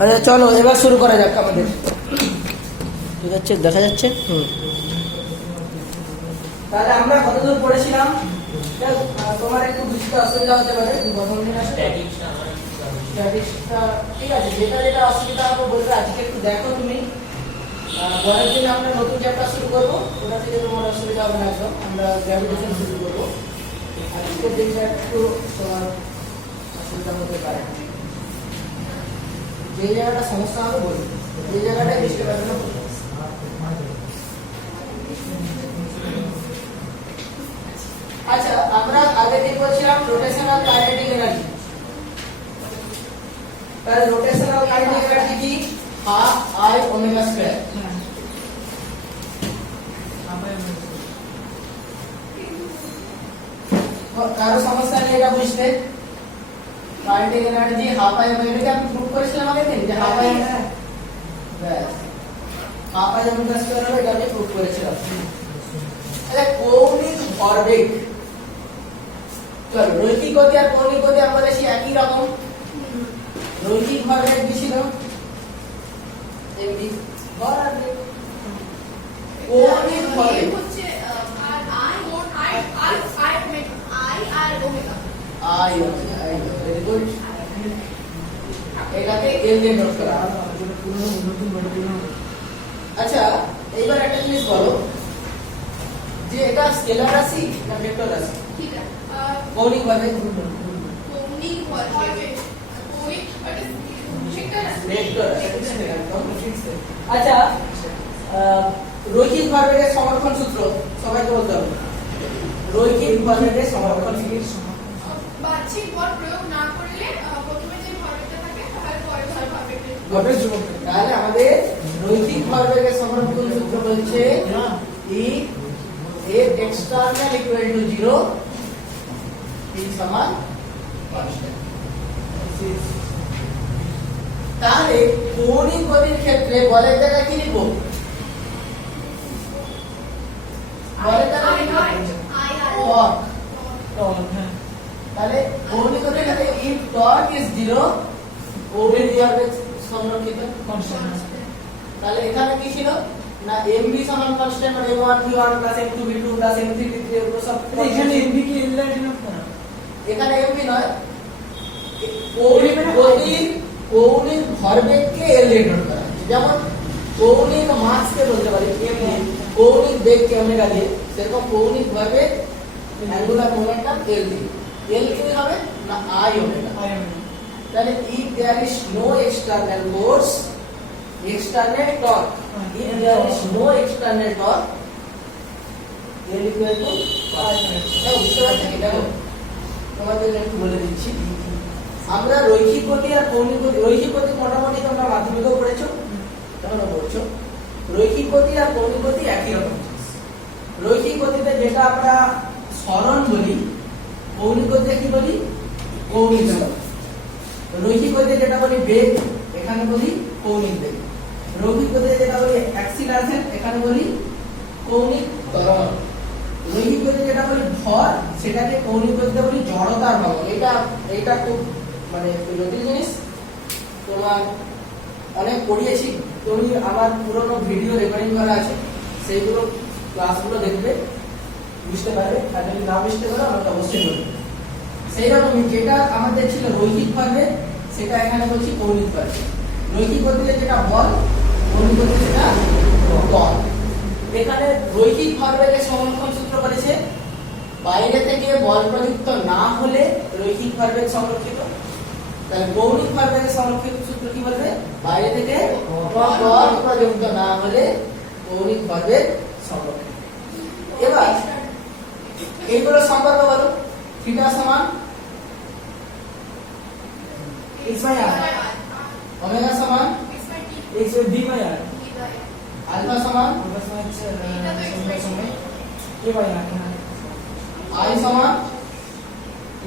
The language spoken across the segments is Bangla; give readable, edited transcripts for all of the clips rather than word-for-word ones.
আচ্ছা চলো এবার শুরু করা যাক আমাদের। ঠিক আছে, দেখা যাচ্ছে? তাহলে আমরা কতদূর পড়েছিলাম? তোমার একটু বুঝতে অসুবিধা হতে পারে প্রথম দিন আসলে স্ট্যাটিক্সটা ঠিক আছে, যেটা যেটা অসুবিধা হবে বলবে আজকে একটু দেখো তুমি। পরের দিন আমরা নতুন চ্যাপ্টার শুরু করবো, ওটা থেকে তোমার অসুবিধা হবে না একদম। আমরা গ্র্যাভিটেশন শুরু করবো। আজকের দিনটা একটু তোমার অসুবিধা হতে পারে, যে জায়গাটা সমস্যা হবে বলবো, যে জায়গাটায় বুঝতে পারবে না বলবো। আচ্ছা, আমরা আগে দিন বলছিলাম রোটেশনাল কাইনেটিক এনার্জি। তাহলে রোটেশনাল কাইনেটিক এনার্জি কি? Half I omega square. কারো সমস্যা নেই এটা বুঝতে? Kinetic energy half I omega কে আমি প্রুভ করেছিলাম আগের দিন যে হাফ আই ব্যাস হাফ আই ওমেগা স্কয়ার হবে, এটা আমি প্রুভ করেছিলাম। তাহলে কৌণিক ভরবেগ, চলো রৈখিক গতি আর কৌণিক গতি আমরা দেখি একই রকম। রৈখিক ভরবেগ কি ছিল? এমভি ভর আর বেগ। কৌণিক ভরবেগ হচ্ছে আর আই মোট আই আর ওমেগা আই ভেরি গুড। এটাকে এল দিয়ে নোট করা। আচ্ছা, এইবার একটা জিনিস বলো যে এটা স্কেলার রাশি না ভেক্টর রাশি? ঠিক আছে। কৌণিক ভরবেগ কৌণিক ভরবেগ কৌণিক মানে সেটা ভেক্টর। আচ্ছা, রৈখিক ভরবেগের সমর্থন সূত্র সবাইকে বলতে হবে। রৈখিক ভরবেগের সমর্থন সূত্র বাহ্যিক বল প্রয়োগ না করলে প্রথমে যে ভরবেগটা থাকে তাহলে পরে ভরবেগটা ভরবেগ ধ্রুবক। তাহলে আমাদের রৈখিক ভরবেগের সমর্থন সূত্র হচ্ছে E F external equal to 0 P সমান constant। তাহলে কৌণিক গতির ক্ষেত্রে বলের জায়গায় কি লিখব? বলের জায়গায় কি লিখব? আই আর টর্ক। তাহলে কৌণিক গতির ক্ষেত্রে if torque is 0 কৌণিক ভরবেগ সংরক্ষিত কনস্ট্যান্ট। তাহলে এখানে কি ছিল না mv সমান কনস্ট্যান্ট, মানে m1 v1 m2 v2 m3 v3 এগুলো সব। এখানে mv কি এল লাইন ডিনোট করা? এখানে mv নয়, কৌণিক গতির কৌণিক ভরবেগকে এল দিয়ে নোট করা হচ্ছে। যেমন কৌণিক মাসকে বলতে পারি mv, কৌণিক বেগকে ওমেগা দিয়ে, সেরকম কৌণিক ভরবেগ অ্যাঙ্গুলার মোমেন্টাম এল দিয়ে। এল কি হবে না আই ওমেগা। তাহলে if there is no external force, external torque, if there is no external torque, L equal to I। বুঝতে পারছেন? এটা তোমাদের একটু বলে দিচ্ছি। আমরা রৈখিক গতি আর কৌণিক গতি, রৈখিক গতি মোটামুটি তোমরা মাধ্যমিকেও পড়েছো, এখনো পড়ছো। রৈখিক গতি আর কৌণিক গতি একই রকম। রৈখিক গতিতে যেটা আমরা সরণ বলি, কৌণিক গতিতে কি বলি? কৌণিক সরণ। রৈখিক গতিতে যেটা বলি বেগ, এখানে বলি কৌণিক বেগ। রৈখিক গতিতে যেটা বলি অ্যাক্সিলারেশন, এখানে বলি কৌণিক ত্বরণ। রৈখিক গতিতে যেটা বলি ভর, সেটাকে কৌণিক গতিতে বলি জড়তার ভর। এটা খুব মানে জটিল জিনিস, তোমার অনেক পড়িয়েছি। তুমি আমার পুরনো ভিডিও রেকর্ডিং করা আছে, সেইগুলো ক্লাসগুলো দেখবে, বুঝতে পারবে। আর যদি না বুঝতে পারো আমাকে অবশ্যই বলবে। সেইরকমই যেটা আমাদের ছিল রৈখিক ভরবেগ, সেটা এখানে বলছি কৌণিক ভরবেগ। রৈখিক গতিতে যেটা বল, কৌণিক গতিতে যেটা বল। এখানে রৈখিক ভরবেগের সমর্থন সূত্র বলেছে বাইরে থেকে বল প্রযুক্ত না হলে রৈখিক ভরবেগ সংরক্ষিত। তাহলে কৌণিক ভরবেগের সংরক্ষিত সূত্র কি বলবে? বাইরে থেকে বল প্রযুক্ত না হলে কৌণিক ভরবেগ সংরক্ষিত। এবার এইগুলো সম্পর্ক বলো। থিটা সমান x বাই r, ওমেগা সমান x by d by r, alpha সমান আমরা হচ্ছে সময় a বাই r, i সমান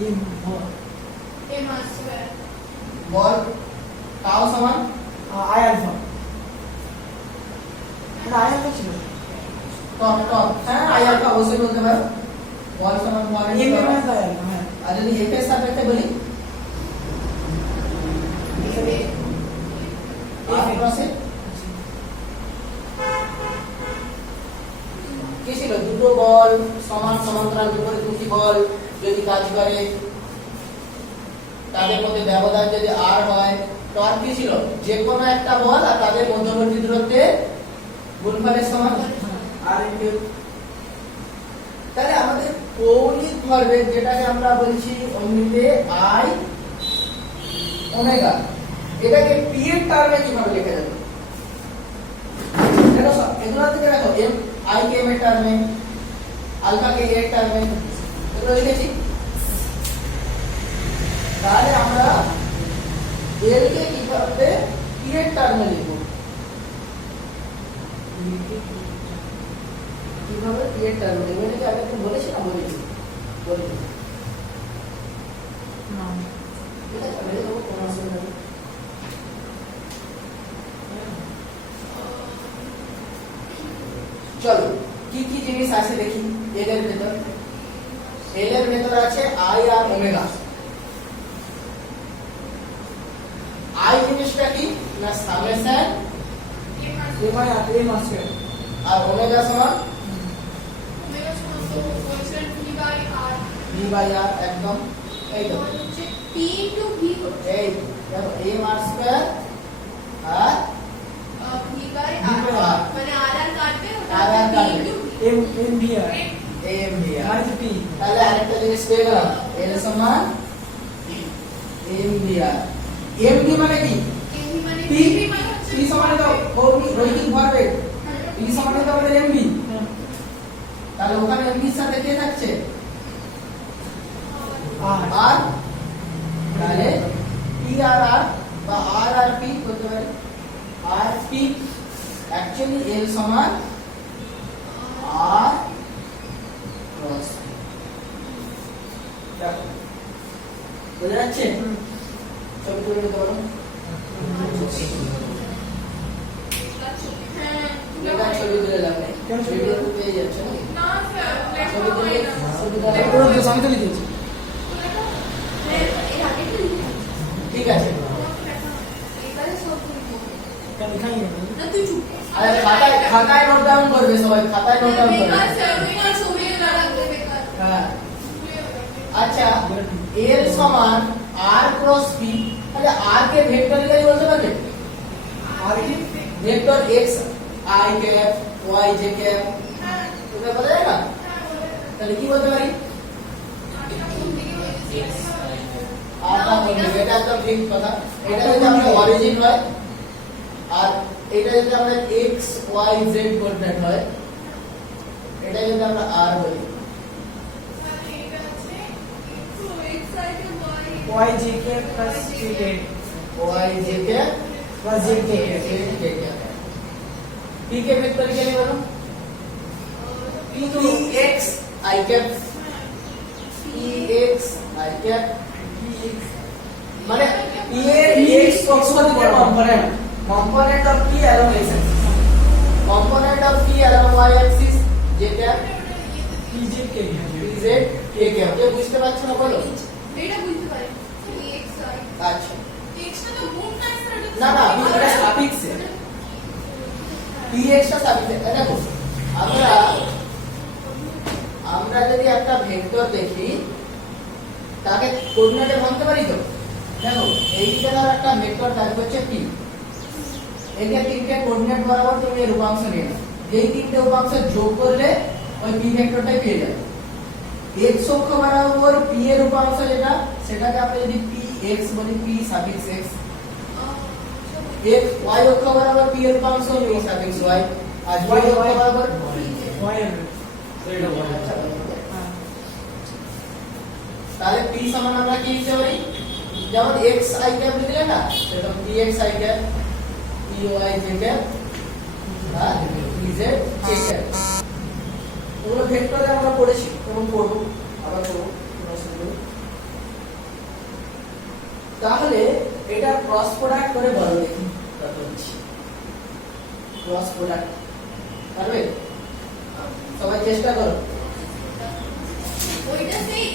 e ভর এ মাস স্কয়ার বল, টাও সমান i আলফা। এটা i আলফা ছিল। টর্ক। হ্যাঁ, i আলফা অবশ্যই বলতে পারো। বল সমান বল m মাইনাস i আলফা। হ্যাঁ, আর যদি f এর সাপেক্ষে বলি ক্রসে কি ছিল? দুটো বল সমান সমান্তরাল বিপরীত দুটি বল যদি কাজ করে তাদের মধ্যে ব্যবধান যদি r হয়, টর্ক কি ছিল? যে কোনো একটা বল আর তাদের মধ্যবর্তী দূরত্বে গুণফলের সমান r ইনটু। তাহলে আমাদের কৌণিক ভরবেগ যেটাকে আমরা বলছি অমনিতে i ওমেগা, এটাকে p এর টার্মে কিভাবে লেখা যাবে? দেখো এগুলো থেকে দেখো m i কে m এর টার্মে, আলফা কে a এর টার্মে, এগুলো লিখেছি। তাহলে আমরা l কে কিভাবে p এর টার্মে লিখব? কিভাবে p এর টার্মে লিখব? এটা কি আগে তুমি বলেছি না? বলেছি। না এটা চলে যাবো, কোনো অসুবিধা নেই। চলো কি কি জিনিস আছে দেখি এল এর ভেতর। এল এর ভেতর আছে আই আর ওমেগা। আই জিনিসটা কি না সামেশন, এ বাই আর এ মাসে আর ওমেগা সমান ওমেগা সমান তো বলছিলেন p by r, V by R, একদম এই তো হচ্ছে p ইনটু v হচ্ছে এই দেখো a আর স্কয়ার আর v by V r, by R। মানে r আর কাটবে ওটা R আর p কাটবে। Into M M B R M V R. আর পি তাহলে আরেকটা জিনিস পেয়ে গেলাম, এল সমান M V R. M V মানে কি? v মানে P v মানে হচ্ছে P সমান তো রৈখিক ভরবেগ, P সমান তো আমাদের এম ভি। তাহলে ওখানে এম ভির সাথে কে থাকছে? আর আর। তাহলে পি আর আর বা আর আর পি করতে পারি। আর পি অ্যাকচুয়ালি এল সমান আর ক্রস পি। দেখো বুঝা যাচ্ছে? ছবি তুলে নিতে পারো। হ্যাঁ এটা ছবি তুলে লাগবে, ভিডিও তো পেয়ে যাচ্ছে না? না স্যার ছবি লেখা তুলে হয় না সুবিধা পুরো হবে। আমি তো লিখেছি হ্যাঁ এর আগে তো লিখেছি ঠিক আছে। এবারে সব লিখবো এটা লেখাই নেই না তুই চুপ কর। আরে খাতায় নোট ডাউন করবে সবাই, খাতায় নোট ডাউন করবে। বেকার স্যার বেকার ছবি লাগবে বেকার হ্যাঁ আচ্ছা, এল সমান আর ক্রস পি। তাহলে আর কে ভেক্টর লিখে বলতে পারবে? আর কি vector x I cap y J cap, হ্যাঁ এটা বলা যায় না? হ্যাঁ বলে তাহলে কি বলতে পারি? আটটা কোন দিকে হয়েছে আরটা বলবে, এটা একদম ঠিক কথা। এটা যদি আমরা অরিজিন হয় আর এটা যদি আমরা এক্স ওয়াই জেড কোঅর্ডিনেট হয়, এটা যদি আমরা আর বলি, মানে এটা আছে একটু x সাইডে y Y J K plus K K Y J cap plus J K K Z K cap. P কে ভেক্টর লিখে নিই বলো। P X I cap, P X I cap মানে পি এর এক্স কক্ষপথে component of P along x axis, component of p along y axis j cap P J K pz k cap। কেউ বুঝতে পারছো না বলো? এটা বুঝতে পারি x y আচ্ছা x টা তো গুণ না স্যার না না এটা সাফিক্সে, px টা সাফিক্সে। দেখো আমরা যদি একটা ভেক্টর দেখি তাকে কোঅর্ডিনেটে ভাঙতে পারি তো। দেখো এই জায়গার একটা ভেক্টর থাকবে হচ্ছে p, একে তিনটে কোঅর্ডিনেট বরাবর তুমি এর উপাংশ নিয়ে নাও, এই তিনটে উপাংশ যোগ করলে ওই p ভেক্টরটাই পেয়ে যাবে। x অক্ষ বরাবর p এর উপাংশ যেটা, সেটাকে আমরা যদি px বলি, p suffix x, x y অক্ষ বরাবর p এর উপাংশ p সাফিক্স y, আর y অক্ষ বরাবর ওয়াই এর আচ্ছা, তাহলে p সমান আমরা কি লিখতে পারি? যেমন x i ক্যাপ লিখলে না, সেটা px i cap, py j cap আর pz k ক্যাপ। ওগুলো ভেক্টরে আমরা পড়েছি এবং পড়ব, আবার পড়ব। তাহলে এটা ক্রস প্রোডাক্ট করে বলো দেখি কত হচ্ছে। ক্রস প্রোডাক্ট পারবে? সবাই চেষ্টা করো। ওইটা সেই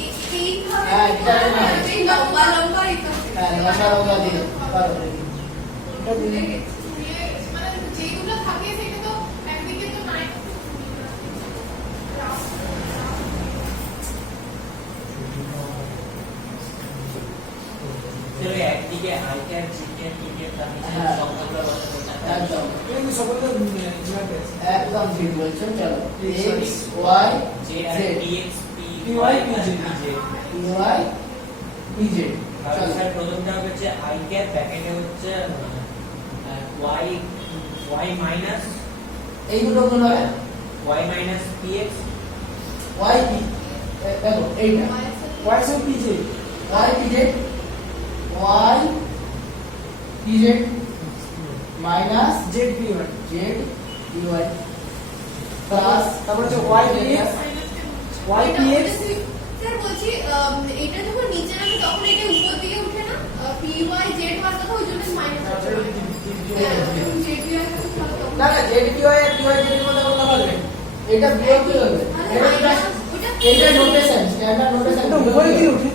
এইভাবে হ্যাঁ, এটা না। এই লম্বা লম্বা এটা হ্যাঁ লসাগু দিয়ে পারো দেখি। এটা দিলে ভুলে যেগুলো থাকে সেটা তো একদিকে তো নাই চলো একদিকে I cap G cap T cap তার নিচে হ্যাঁ। সংখ্যাগুলো বসাবো একদম কিন্তু সকলে জিমাতে আছে একদম ঠিক বলছেন। চলো X, এক্স ওয়াই জে আর Z P X P PY, Y PZ, P J Y P Z. আর চলো স্যার প্রথমটা হচ্ছে আই ক্যাপ ব্র্যাকেটে হচ্ছে ওয়াই ওয়াই মাইনাস এই দুটো গুণ হবে Y minus P x Y P, দেখো এইটা y সব P J Y P Z Y P Z minus Z পি1 জেড পিওয়াই প্লাস তারপর হচ্ছে y px y px sir বলছি এটা যখন নিচে নামে তখন এটা উপর দিকে উঠে না পি ওয়াই জেড হওয়ার কথা ওই জন্য মাইনাস হচ্ছে জেড পি ওয়াই না না জেড পিওয়াই আর পিওয়াই জেড এর মধ্যে কোনটা হবে? এটা বিয়োগ কি হবে? এটা নোটেশন, স্ট্যান্ডার্ড নোটেশন এটা উপরে কি উঠে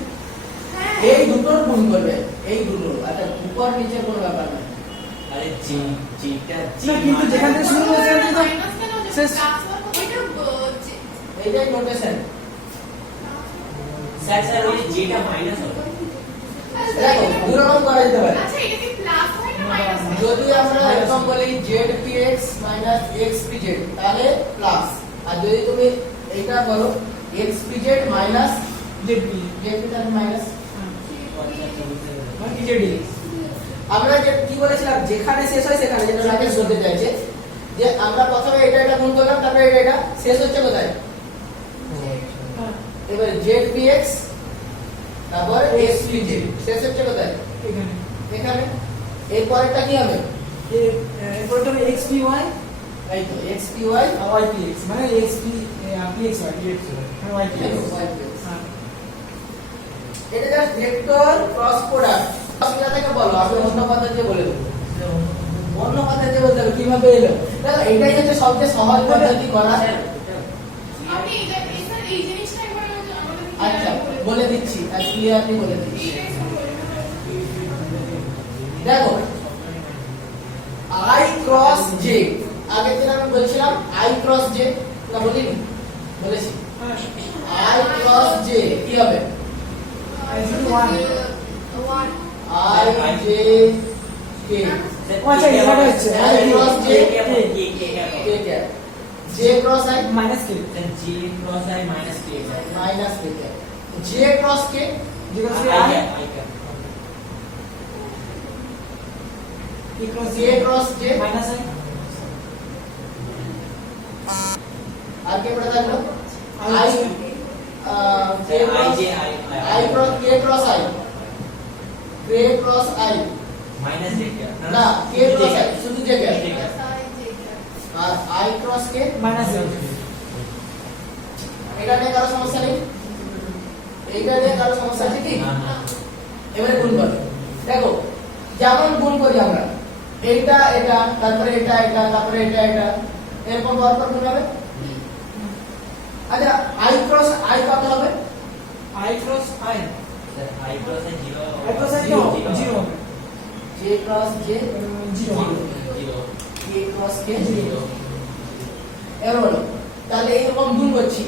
এই দুটোর গুণ করবে, এই দুটো। আচ্ছা উপর নিচে কোনো ব্যাপার না। আরে জি জিটা জি না, কিন্তু যেখান থেকে শুরু হয়েছে সেখান থেকে তো মাইনাস কেন শেষ। এইটাই নোটেশন। স্যার স্যার ওই যেটা মাইনাস হবে দেখো দুই রকম করা যেতে পারে। আচ্ছা এটা কি প্লাস হয় না মাইনাস হয়? যদি আমরা এরকম বলি zpx xpz তাহলে প্লাস, আর যদি তুমি এইটা বলো xpz জেড পি zp তাহলে মাইনাস। মানে কি জেড এক্স আমরা যে কি বলেছিলাম যেখানে শেষ হয় সেখানে, যেটা রাকেশ বলতে চাইছে যে আমরা প্রথমে এটা গুণ করলাম, তারপরে এটা শেষ হচ্ছে কোথায়? এবার zpx তারপর xpz শেষ হচ্ছে কোথায়? এখানে এখানে। এর পরেরটা কি হবে? এরপর তো এক্স পি ওয়াই এই তো xpy আর ওয়াই পি এক্স মানে x p p x y হ্যাঁ ওয়াই পি এক্স হ্যাঁ এটা জাস্ট ভেক্টর ক্রস প্রোডাক্ট। অসুবিধা থেকে বলো, আমি অন্য পদ্ধতিতে বলে দেবো। অন্য পদ্ধতিতে বলতে হবে কিভাবে এলো। দেখো এটাই হচ্ছে সবচেয়ে সহজ পদ্ধতি করা। আপনি এটা স্যার এই জিনিসটা একবার আমাদের আচ্ছা বলে দিচ্ছি, আর ক্লিয়ারলি বলে দিচ্ছি। দেখো আই ক্রস জে, আগের দিন আমি বলছিলাম আই ক্রস জে, না বলিনি? বলেছি আই ক্রস জে কি হবে? আই জে কে আচ্ছা এটা হচ্ছে I cross J K K K K K J cross I minus K G cross I minus K minus K K J cross K যেটা সে I I cap I cap E cross J cross J minus I আর কে পড়ে থাকলো? I I J K I cross J I I cross K cross I K cross I minus J K না কে ক্রস আই শুধু জে কে আর i cross k minus i এটা নিয়ে কারো সমস্যা নেই? এইটা নিয়ে কারো সমস্যা আছে কি? না না এবারে গুণ করো। দেখো যেমন গুণ করি আমরা এইটা এটা তারপরে এটা এটা তারপরে এটা এটা এরকম পরপর গুণ হবে। আচ্ছা আই ক্রস আই কত হবে? I cross I sir I cross A 0 I cross I তো 0 হবে জে ক্রস জে 0 হবে 0 কে ক্রস কে 0 এর হলো। তাহলে এরকম গুণ করছি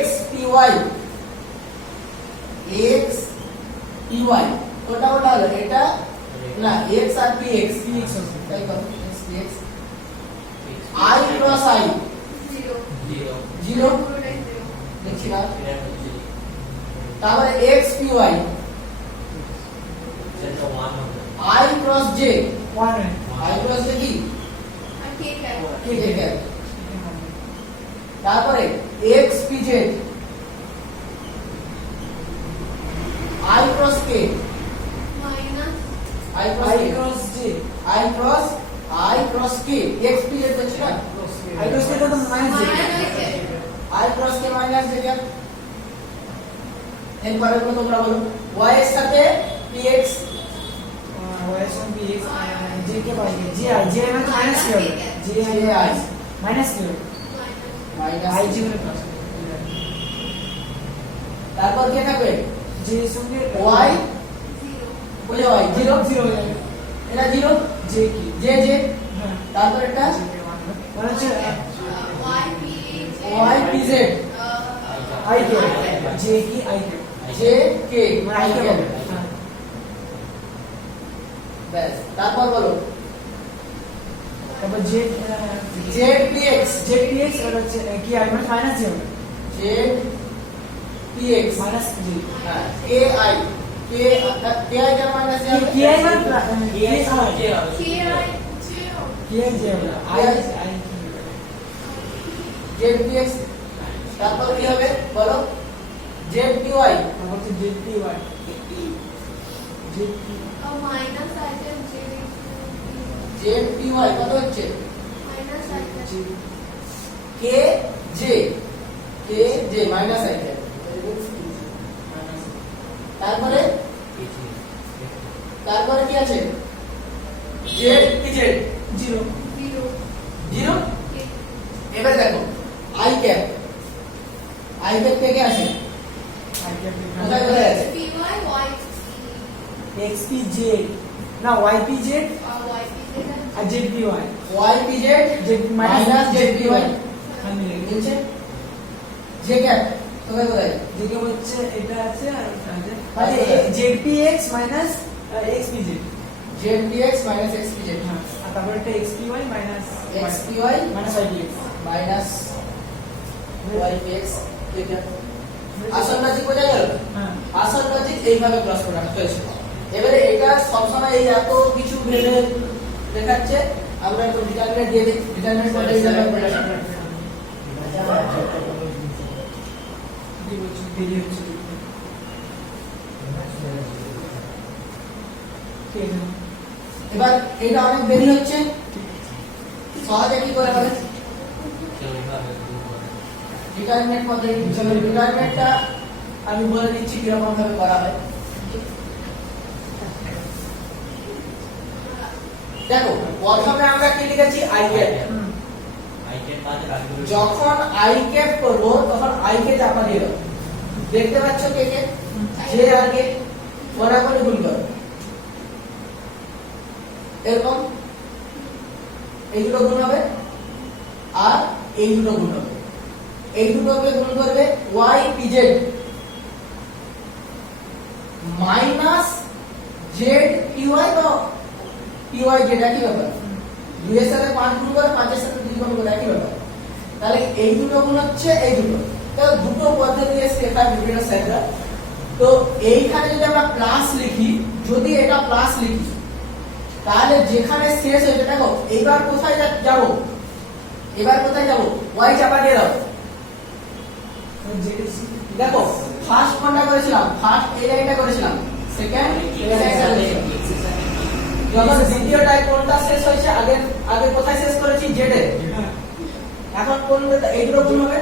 x py x py কোনটা কোনটা হলো? এটা না x আর px px হবে তাই কত? x px i cross i 0 দেখছি না। তারপরে x py i cross j 1 है i ক্রস j কি? কে কে কে তারপরে x pz i cross k i i cross cross j i cross k x pz হচ্ছে না i cross j তো minus j i cross k minus j এরপরে তোমরা বলো y এর সাথে px y সমান px j K pi j i j মানে মাইনাস কে হবে j i মাইনাস কে হবে মাইনাস i j মানে প্লাস তারপর কি থাকবে? j এর সঙ্গে y বলে y 0 0 হয়ে যাবে এটা 0 j কি j j হ্যাঁ তারপর এটা মানে হচ্ছে Y P Y P Z I K J কি আই কে জে কে মানে আই কে হবে হ্যাঁ ব্যাস তারপর বলো তারপর Z Z P X Z P X আর হচ্ছে কি আই মানে মাইনাস জি হবে Z P x minus G হ্যাঁ কে আই কে আই এর মাইনাস কি আই মানে কি আই যে হবে কে আই কি আই জি হবে i i z P x তারপর কি হবে বলো জেড পি ওয়াই তারপর হচ্ছে z P y z p minus item j z P y কত হচ্ছে minus item k j minus item তারপরে তারপরে কি আছে z p z zero zero zero এবার দেখো আই ক্যাপ কে কে আছে আই কে কোথায় কোথায় আছে P Y Y X P Z না Y P Z Y P Z আর Z P Y Y P Z Z minus Z P Y আমি লিখি মিলছে জে ক্যাপ কোথায় কোথায় যেটা হচ্ছে এটা আছে আর এটা আছে মানে z P x minus x P Z Z P x minus x P z হ্যাঁ আর তারপর এটা x p y minus x p y minus y P x minus y P x এটা আসল লজিক বোঝা গেল হ্যাঁ আসল লজিক এইভাবে ক্রস প্রোডাক্ট হয়েছে এবারে এটা সবসময় এই এত কিছু ভেবে দেখাচ্ছে আমরা একটু ডিটারমিনেন্ট দিয়ে দিই ডিটারমিনেন্ট করে এইভাবে প্রোডাক্ট কি বলছো দেরি হচ্ছে কি এটা? এবার এটা অনেক দেরি হচ্ছে সহজে কি করে বলে ডিটারমিনেন্ট পদ্ধতি ডিটারমিনেন্টটা আমি বলে দিচ্ছি কিরকম ভাবে করা হয় দেখো প্রথমে আমরা কি লিখেছি আই ক্যাপ হুম। আইটেম বাজে রাখবে যখন আই ক্যাপ করবো তখন আই কে চাপা দিয়ে দাও দেখতে পাচ্ছ কে কে যে আর কে বরাবর গুণ করো এরকম এই দুটো গুণ হবে আর এই দুটো গুণ হবে এই দুটোকে গুণ করবে y P z minus Z P y বা পি ওয়াই জেড একই ব্যাপার দুইয়ের সাথে 5 গুণ করে 5 এর সাথে 2 গুণ করে একই ব্যাপার তাহলে এই দুটো গুণ হচ্ছে এই দুটো তাহলে দুটো পদ্ধতি আছে এখানে বিভিন্ন স্যাররা তো এইখানে যদি আমরা প্লাস লিখি যদি এটা প্লাস লিখি তাহলে যেখানে শেষ হয়েছে দেখো এবার কোথায় যাব এবার কোথায় যাব ওয়াই চাপা দিয়ে দাও দেখো ফার্স্ট কোনটা করেছিলাম ফার্স্ট এই লাইনটা করেছিলাম সেকেন্ড এই লাইনটা করেছিলাম যখন দ্বিতীয়টায় কোনটা শেষ হয়েছে আগে আগে কোথায় শেষ করেছি জেড এ এখন কোন এইগুলো গুণ হবে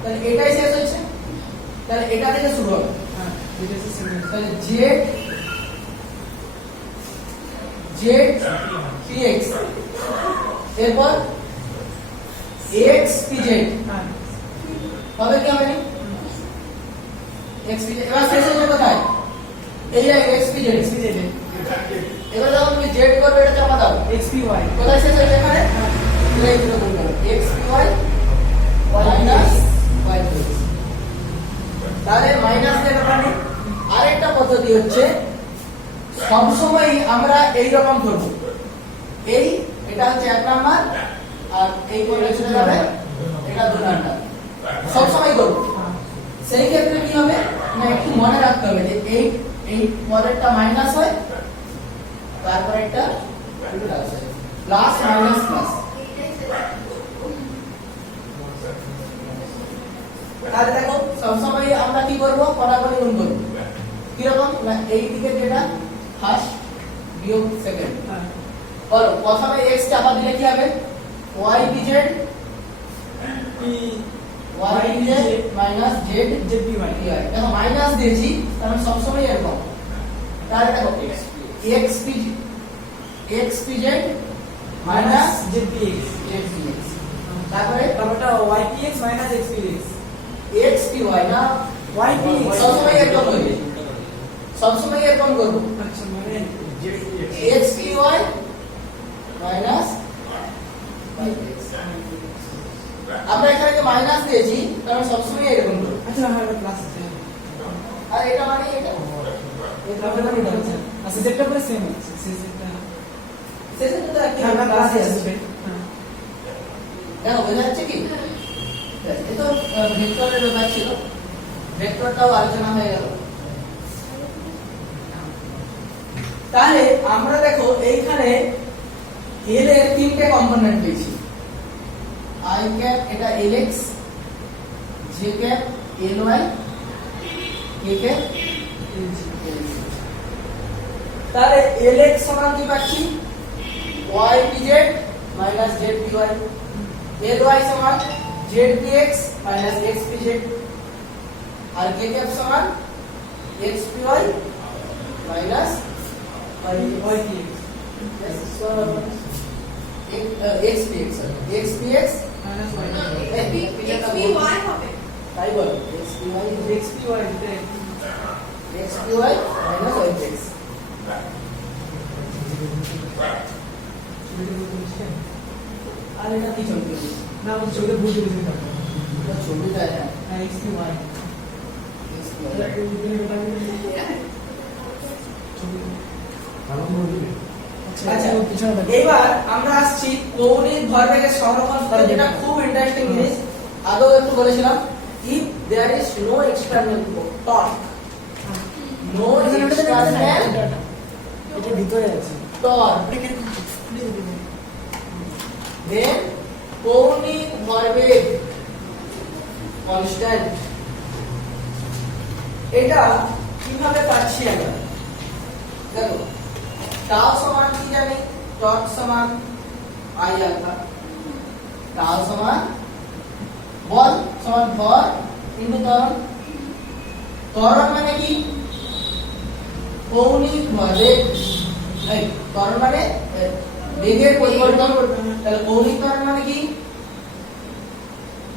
তাহলে এটাই শেষ হয়েছে তাহলে এটা থেকে শুরু হবে হ্যাঁ এটা হচ্ছে সেকেন্ড তাহলে জেড জেড পি এক্স এরপর এক্স পি জেড হ্যাঁ হবে কি হবে এক্স পি জেড এবার শেষ হয়েছে কোথায় এই যে x P Z x P Z এবার যখন তুমি জেড করবে এটা চাপা দাও এক্স পি ওয়াই কোথায় শেষ হয়েছে এখানে এই দুটো গুণ করো x p y minus y P x তাহলে মাইনাস দিয়ে ব্যাপার নেই আরেকটা পদ্ধতি হচ্ছে সবসময় আমরা এই রকম করব এই এটা হচ্ছে 1 নাম্বার আর এই করে চলে যাবে এটা 2 নাম্বার সবসময় করব সেই ক্ষেত্রে কি হবে না একটু মনে রাখতে হবে যে এই পরেরটা মাইনাস হয় তারপর একটা প্লাস হয় প্লাস মাইনাস প্লাস তাহলে দেখো সবসময় আমরা কি করব কড়াকড়ি গুণ করব কিরকম না এই দিকে যেটা ফার্স্ট বিয়োগ সেকেন্ড হ্যাঁ বলো প্রথমে x চাপা দিলে কি হবে y dz p y dz minus z z P y dy দেখো মাইনাস দিয়েছি কারণ সব সময় এরকম তাহলে দেখো x p z minus Z P X z p x তারপরে তারপরটা Y P x minus x P X x p y না ওয়াই পি এক্স সব সময় এরকম হবে সব সময় এরকম করব আচ্ছা মানে x p y minus 5x আমরা এখানে যে মাইনাস দিয়েছি কারণ সবসময় এরকম করব আচ্ছা আমার ক্লাস আছে আর এটা মানে এটা এটা মানে এটা আছে আচ্ছা যেটা পুরো সেম আছে সেটা শেষে তো একটা আমরা ক্লাসে আসবে দেখো বোঝা যাচ্ছে কি এই তো ভেক্টরের ব্যাপার ছিল ভেক্টরটাও আলোচনা হয়ে গেল তাহলে আমরা দেখো এইখানে এল এর তিনটে কম্পোনেন্ট পেয়েছি আই ক্যাপ এটা lx জে ক্যাপ ly কে ক্যাপ তাহলে lx সমান কি পাচ্ছি y pz minus z py ly সমান z px minus x pz আর কে ক্যাপ সমান x py minus y px xpx xpx minus xpy হবে তাই বল xpy xpy xpy minus ypx আর এটা কি চলবে না ও ছবিটা ভুল করে দিলাম এটা ছবিটা হ্যাঁ xpy আচ্ছা এবার আমরা আসছি কৌণিক ভরবেগের সংরক্ষণ সূত্র যেটা খুব ইন্টারেস্টিং জিনিস আগেও একটু বলেছিলাম if there is no external torque no external এটা ভিতরে আছে torque then কৌণিক ভরবেগ কনস্ট্যান্ট এটা কিভাবে পাচ্ছি আমরা দেখো টাও সমান কি জানি টর্ক সমান আই আলফা টাও সমান বল সমান ভর ইনটু ত্বরণ ত্বরণ মানে কি কৌণিক ভরবেগ এই ত্বরণ মানে বেগের পরিবর্তন তাহলে কৌণিক ত্বরণ মানে কি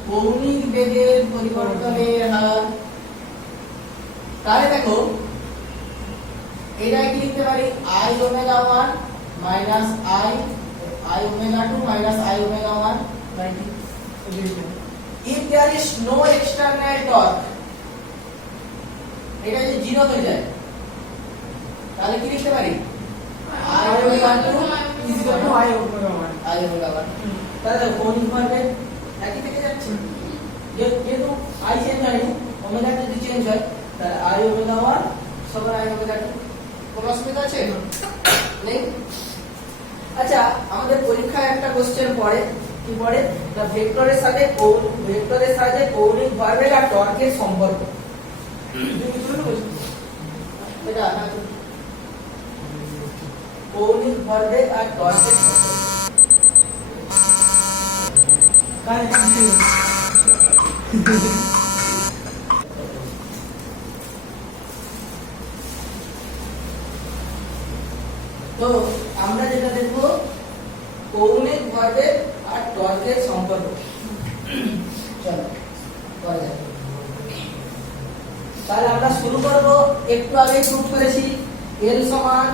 কৌণিক বেগের পরিবর্তনের হার তাহলে দেখো এটা কি লিখতে পারি i omega 1 minus i omega 2 minus i omega 1 90 if there is no external torque এটা যদি 0 হয়ে যায় তাহলে কি লিখতে পারি i omega 2 is equal to I omega 1 i omega 1 তাহলে কৌণিক ভরবেগ একই থেকে যাচ্ছে যেহেতু i চেঞ্জ হয়নি ওমেগা যদি চেঞ্জ হয় তাহলে i ওমেগা 1 সমান i ওমেগা 2 কোনো অসুবিধা আছে নেই আচ্ছা আমাদের পরীক্ষায় একটা কোশ্চেন পড়ে কি পড়ে না ভেক্টরের সাথে কৌণিক ভরবেগ আর টর্কের সম্পর্ক এটা কৌণিক ভরবেগ আর টর্কের সম্পর্ক কার কন্টিনিউ তো আমরা যেটা দেখবো কৌণিক ভরবেগ আর টর্কের সম্পর্ক চলো করা যাক তাহলে আমরা শুরু করব একটু আগে প্রুফ করেছি L সমান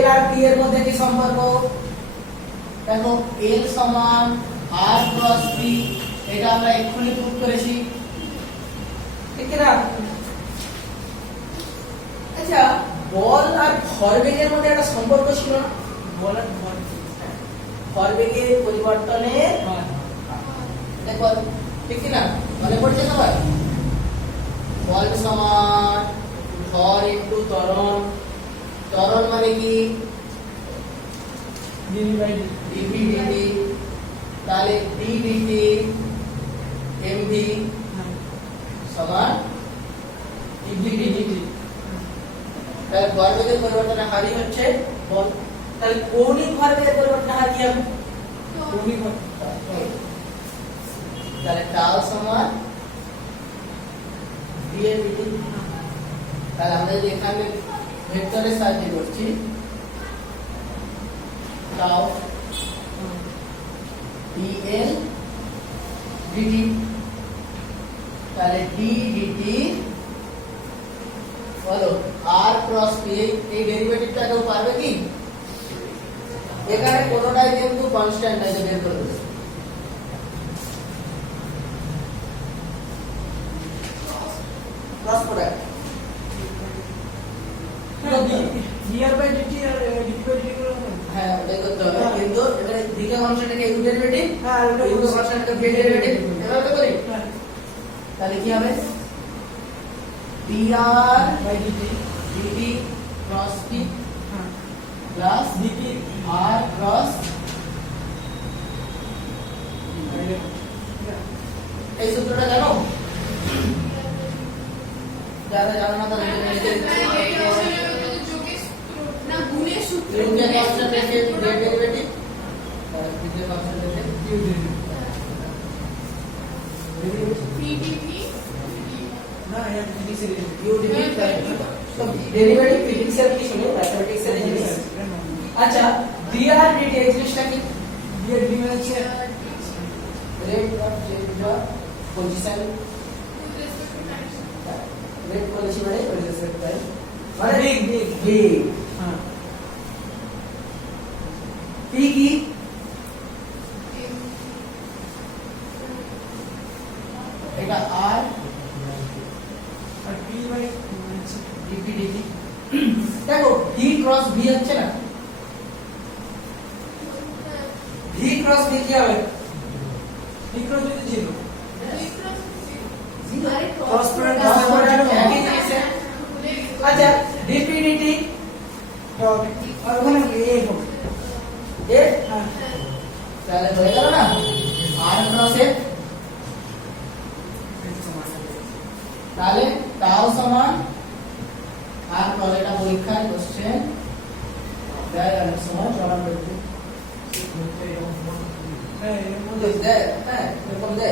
L আর P এর মধ্যে কি সম্পর্ক দেখো L সমান R ক্রস P এটা আমরা এক্ষুনি প্রুফ করেছি ঠিক না আচ্ছা বল আর ভরবেগের মধ্যে একটা সম্পর্ক ছিল না বল আর ভরবেগের পরিবর্তনে দেখো ঠিক কি না মনে পড়ছে সবার বল সমান ভর ইনটু ত্বরণ ত্বরণ মানে কি dv by dv dt তাহলে d dt mv সমান dv dt তাহলে ভরবেগের পরিবর্তনের হারই হচ্ছে বল তাহলে কৌণিক ভরবেগের পরিবর্তনের হার কি হবে কৌণিক তাহলে টাও সমান dl dt তাহলে আমরা যদি এখানে ভেক্টরের সাহায্যে করছি টাও dl dt তাহলে d dt বলো r ক্রস p এই ডেরিভেটিভটা কেউ পারবে কি এখানে কোনোটাই কিন্তু কনস্ট্যান্ট আছে বের করে দেবে কিন্তু এবারে দিকে কনস্ট্যান্টটাকে u ডেরিভেটিভ হ্যাঁ ওটা u কনস্ট্যান্টটাকে v ডেরিভেটিভ এভাবে করি তাহলে কি হবে dr by dt dt cross p হ্যাঁ প্লাস ডিটি r ক্রস এই সূত্রটা জানো যারা জানো না তারা না গুণের সূত্র দিকে কনস্ট্যান্ট রেখে v ডেরিভেটিভ আর দিকে কনস্ট্যান্ট রেখে ইউ ডিটি pdv না এটা ডিটি সে ডিটি u dt তো ডেরিভেটিভ ফিজিক্স এর কিছু নেই ম্যাথমেটিক্স এর জিনিস আচ্ছা dr dt এই জিনিসটা কি ডিটি ডিটি মানে হচ্ছে rate of change of position rate বলেছি মানে পজিশন টাইম মানে বিগ বিগ বিগ হ্যাঁ p কি এটা r আর পি বাই হচ্ছে dp dt দেখো v ক্রস v হচ্ছে না v ক্রস v কি হবে ইকুয়াল টু 0 ক্রস product একই জিনিস আচ্ছা dp dt হবে আর ওখানে এ হবে এর হ্যাঁ তাহলে হয়ে গেল না r ক্রস f তাহলে টাও সমান আর কল এটা পরীক্ষার কোশ্চেন দেয় অনেক সময় চরম করতে হ্যাঁ এর মধ্যে বুঝ দে হ্যাঁ এরকম দে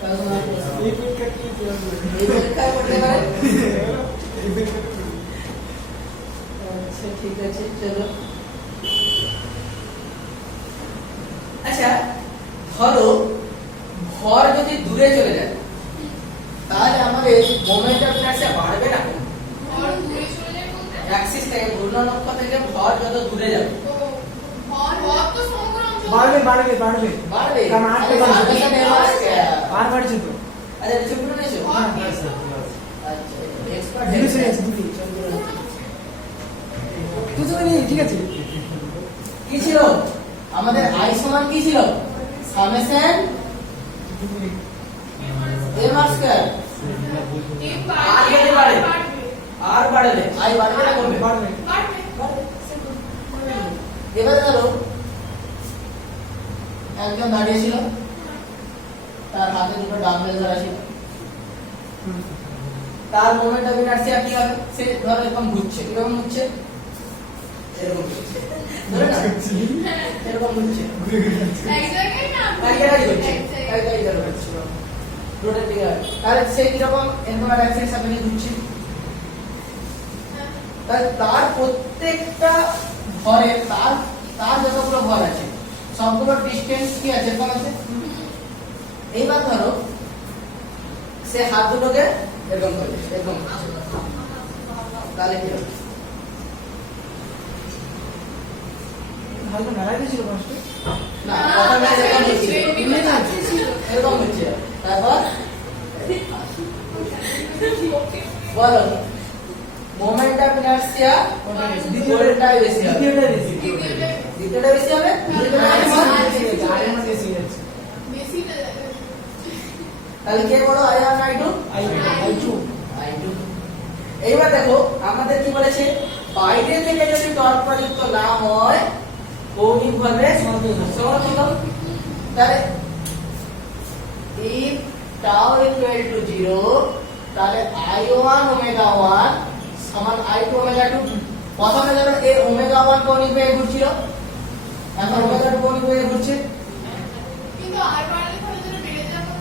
টাও সমান এই পরীক্ষা কি এই পরীক্ষায় করতে পারে এই পরীক্ষা আচ্ছা ঠিক আছে চলো আচ্ছা ধরো ভর যদি দূরে চলে যায় তাহলে আমাদের মোমেন্ট অফ ইনারশিয়া বাড়বে না ভর দূরে চলে যায় বলতে অ্যাক্সিস থেকে ঘূর্ণন অক্ষ থেকে ভর যত দূরে যাবে ভর তো সমগ্র অঞ্চল বাড়বে বাড়বে বাড়বে বাড়বে কারণ আর আরে বাড়বে। সামনে নেওয়া আছে। আর বাড়ছে তো আচ্ছা ছোট নেছো ভর কি? আচ্ছা এক্সপার্ট জিরো চলে আছে দিদি তুই তো নেই ঠিক আছে কি ছিল আমাদের আই সমান কি ছিল summation m r square M R যেতে পারে। বাড়বে আর বাড়বে আই বাড়বে না কমবে বাড়বে বাড়বে এবারে ধরো একজন দাঁড়িয়ে ছিল তার হাতে দুটো ডাম্বেল ধরা ছিল তার মোমেন্ট অফ ইনারশিয়া কি হবে সে ধরো এরকম ঘুরছে কিরকম ঘুরছে এরকম ঘুরছে ধরে না এরকম ঘুরছে এক জায়গায় না এক জায়গায় ঘুরছে এক এক জায়গায়। জায়গায় ঘুরছে রোডের দিকে তাহলে সে কিরকম এরকম এক সাইড সামনে ঘুরছে তার প্রত্যেকটা ভরে তার তার যতগুলো ভর আছে সবগুলো ডিসটেন্স কি আছে এরকম আছে এইবার ধরো সে হাত দুটোকে এরকম করে এরকম করছে। তাহলে কি হবে হালকা মেলাই দিয়েছিল পাঁচটা না প্রথমে এরকম হচ্ছে এমনি যাচ্ছে ছিল এরকম হচ্ছে তারপর বলো মোমেন্ট অফ ইনারশিয়া দ্বিতীয়টাই বেশি হবে দ্বিতীয়টা বেশি দ্বিতীয়টা বেশি হবে আরের মধ্যে এসে যাচ্ছে বেশি না তাহলে কে বড় আই আর I two I two I two এইবার দেখো আমাদের কি বলেছে বাইরে থেকে যদি টর্ক প্রযুক্ত না হয় কৌণিকভাবে সমর্থিত তাহলে if tau equal to 0 তাহলে i1 ওমেগা 1 সমান i2 ওমেগা 2 প্রথমে ধরো এই ওমেগা 1 কৌণিক বেগে ঘুরছিল এখন ওমেগা 2 কৌণিক বেগে ঘুরছে কিন্তু আর বাড়লে তাহলে যেটা বেড়ে যাবে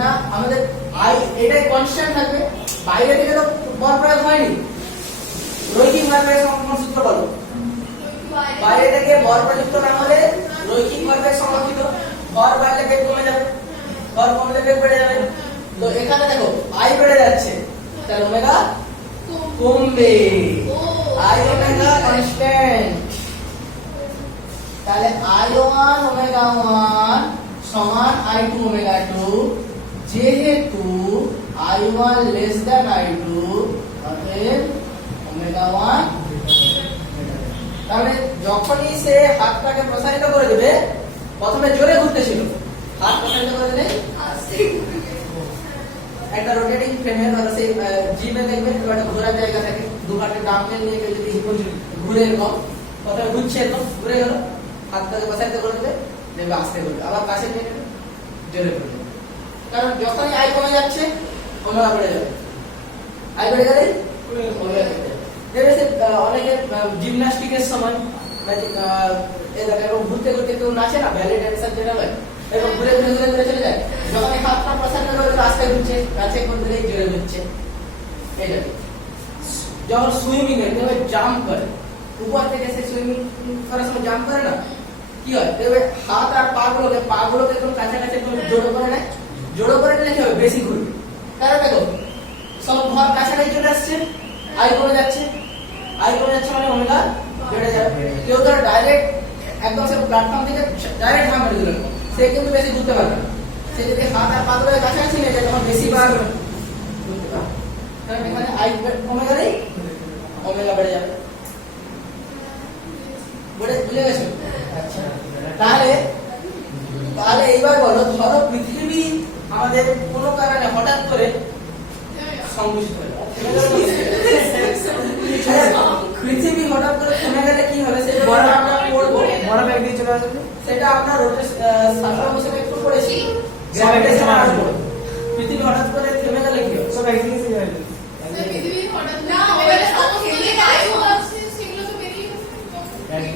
না আমাদের i এটাই কনস্ট্যান্ট থাকবে বাইরে থেকে তো বল প্রয়োগ হয়নি রৈখিক ভরবেগ সংরক্ষণ সূত্র বলো বাইরে থেকে বল প্রযুক্ত না হলে রৈখিক ভরবেগ সংরক্ষিত ভর বাড়লে বেগ কমে যাবে ভর কমলে বেগ বেড়ে যাবে তো এখানে দেখো i বেড়ে যাচ্ছে তাহলে ওমেগা কমবে i ওমেগা কনস্ট্যান্ট তাহলে i1 ওমেগা 1 সমান i2 ওমেগা 2 যেহেতু i1 লেস দ্যান i2 অতএব ওমেগা 1 তাহলে যখনই সে হাতটাকে প্রসারিত করে করে দেবে, প্রথমে জোরে ঘুরতেছিল, হাত প্রসারিত করে দিলে একটা রোটেটিং ফ্রেমে ধরো সেই জিমে দেখবেন একটা ঘোরার জায়গা থাকে, দু হাতে ডাম্বেল নিয়ে কেউ যদি ঘুরে এরকম প্রথমে ঘুরছে এরকম ঘুরে গেল, হাতটাকে প্রসারিত করে দেবে, দেখবে আস্তে করবে, আবার কাছে নিয়ে নেবে, জোরে করবে। কারণ যখনই আই কমে যাচ্ছে ওমেগা বেড়ে যাবে, আই বেড়ে গেলেই ওমেগা বেড়ে যাবে। দেখবে সে অনেকে জিমন্যাস্টিকের সময় এরকম ঘুরতে ঘুরতে কেউ নাচে না, ভ্যালি ড্যান্সার যেটা হয়, এবং ঘুরে ঘুরে ঘুরে ঘুরে চলে যায়, যখন এই হাতটা প্রসারিত করে রাস্তায় ঘুরছে, কাছে করতে দিলেই জোরে ঘুরছে। এইটা যখন সুইমিং এ দেখবে জাম্প করে, উপর থেকে সে সুইমিং করার সময় জাম্প করে না, কি হয় দেখবে হাত আর পাগুলোকে একদম কাছাকাছি একদম জোড়ো করে নেয়, জোড়ো করে নিলে কি হবে বেশি ঘুরবে। কারণ দেখো সব ভর কাছাকাছি চলে আসছে, আই কমে যাচ্ছে, আই কমে যাচ্ছে মানে ওমেগা বেড়ে যাবে। কেউ ধর ডাইরেক্ট একদম সে প্ল্যাটফর্ম থেকে ডাইরেক্ট হাম মেরে দিল, সে কিন্তু বেশি ঘুরতে পারবে না, সে যদি হাত আর পাগুলোকে কাছাকাছি নিয়ে যায় তখন বেশি বার ঘুরতে পারবে। কারণ এখানে আই কমে গেলেই ওমেগা বেড়ে যাবে। বুঝে গেছো? আচ্ছা, তাহলে এইবার বলো, ধরো পৃথিবী আমাদের কোনো কারণে হঠাৎ করে সংকুচিত হয়ে গেল, পৃথিবী হঠাৎ করে থেমে গেলে কি হবে, সেই বরফ আমরা পড়বো, বরফ একদিকে চলে আসবে, সেটা আপনার সার্বভৌমত্বে একটু পড়েছি, গ্র্যাভিটেশন আসবে। পৃথিবী হঠাৎ করে থেমে গেলে কি হবে? সব একদিকে চলে আসবে। পৃথিবী হঠাৎ না ওটা তো খেলে গায়ে হচ্ছে, সেগুলো তো বেরিয়ে গেছে।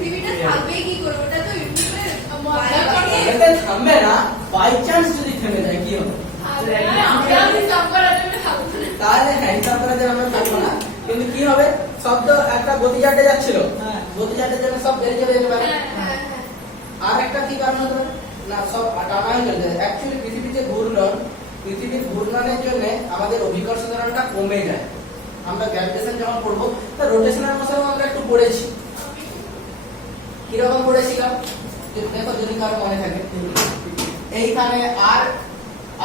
পৃথিবীটা থাকবে কি করে? ওটা তো ইউনিভার্সের মজা করে এটা থামবে না, বাই চান্স যদি থেমে যায় কি হবে? আমি সব করার জন্য থাকবো না। তাহলে হ্যান্ডসাম করে দেন, আমরা থাকবো না, কিন্তু কি হবে শব্দ একটা গতিজাটে যাচ্ছিল, গতিজাটের জন্য সব বেরিয়ে চলে যেতে পারে। আর একটা কি কারণ হতে পারে না, সব টানা হয়ে চলে যায়। অ্যাকচুয়ালি পৃথিবীর ঘূর্ণনের জন্য আমাদের অভিকর্ষ ত্বরণটা কমে যায়। আমরা গ্র্যাভিটেশন যখন পড়বো, তা রোটেশনের মশাও আমরা একটু পড়েছি, কিরকম পড়েছিলাম দেখো যদি কারো মনে থাকে। এইখানে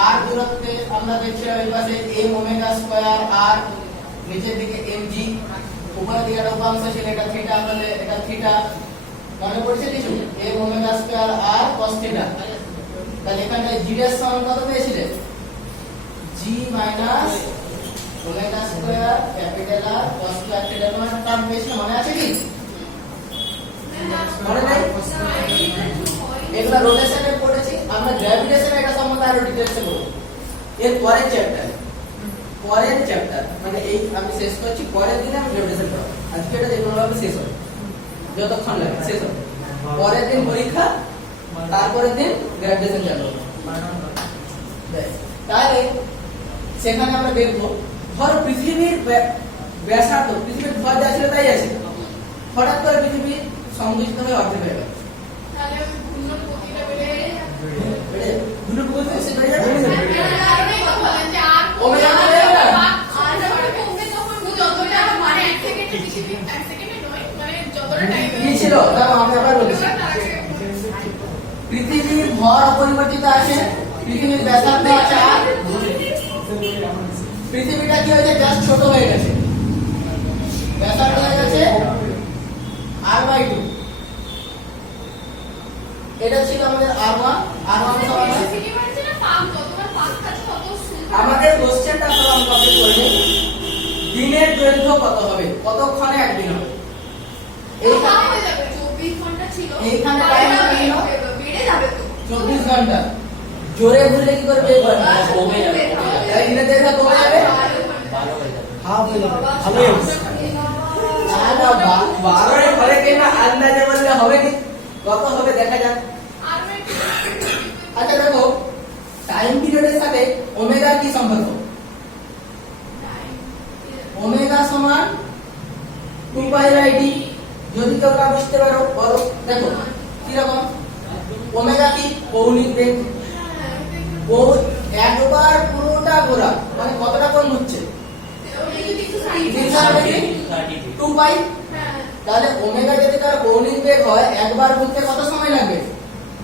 আর দূরত্বে আমরা দেখছিলাম এই পাশে এম ওমেগা স্কয়ার আর, নিচের দিকে mg, উপরের দিকে একটা উপাংশ ছিল এটা থিটা, হলে এটা থিটা, মনে পড়ছে কিছু? M omega square r cos theta. তাহলে এখানে g এর সমান কত পেয়েছিলে? g minus omega square capital r cos square theta এর একটা টার্ম পেয়েছিলে, মনে আছে কি? মনে নাই? এগুলা রোটেশনে পড়েছি আমরা, গ্র্যাভিটেশনে এটা সম্বন্ধে আরো ডিটেইলসে বলবো এর পরের চ্যাপ্টার, মানে এই আমি শেষ করছি, পরের দিনে আমি গ্র্যাভিটেশন পড়াবো। আজকে এটা যেগুলো হবে শেষ হবে, যতক্ষণ লাগে শেষ হবে, পরের দিন পরীক্ষা, তারপরের দিন গ্র্যাভিটেশন চালু হবে। তাহলে সেখানে আমরা দেখবো, ধরো পৃথিবীর ব্যাসার্ধ, পৃথিবীর ভর যা ছিল তাই আছে, হঠাৎ করে পৃথিবী সংকুচিত হয়ে অর্ধেক হয়ে গেল, তাহলে ঘূর্ণন গতিটা বেড়ে বেড়ে যাবে, ঘূর্ণন গতি বেড়ে যাবে, ওমেগা ওমেগা বেড়ে যাবে। আর কমবে তখন যতটা মানে 1 সেকেন্ডে পৃথিবী 1 সেকেন্ডে নয়, মানে যতটা টাইম কি ছিল দাও আমি আবার বলছি। পৃথিবীর ভর অপরিবর্তিত আছে, পৃথিবীর ব্যাসার্ধ আছে আর, পৃথিবীটা কি হয়েছে জাস্ট ছোট হয়ে গেছে, ব্যাসার্ধ হয়ে গেছে r/2, এটা ছিল আমাদের r1 সমান আমাদের কোশ্চেনটা সলভ কমপ্লিট করে নিই। দিনের দৈর্ঘ্য কত হবে, কতক্ষণে একদিন হবে? এইখানে টাইম ছিল বেড়ে যাবে তো 24 ঘন্টা, জোরে ঘুরলে কি করবে? কমে যাবে, তাই দিনের দৈর্ঘ্য কমে যাবে, ভালো হয়ে যাবে। হাফ হয়ে যাবে, ভালো হয়ে যাবে। না 12 ঘরে কিনা আন্দাজে বললে হবে কি, কত হবে দেখা যাক। আচ্ছা দেখো টাইম পিরিয়ডের সাথে ওমেগার কি সম্পর্ক? ওমেগা সমান 2π/d, যদি তোমরা বুঝতে পারো বলো। দেখো কিরকম ওমেগা কি? কৌণিক বেগ, একবার পুরোটা ঘোরা মানে কতটা কোণ হচ্ছে? 2π। তাহলে ওমেগা যদি তার কৌণিক বেগ হয়, একবার ঘুরতে কত সময় লাগবে?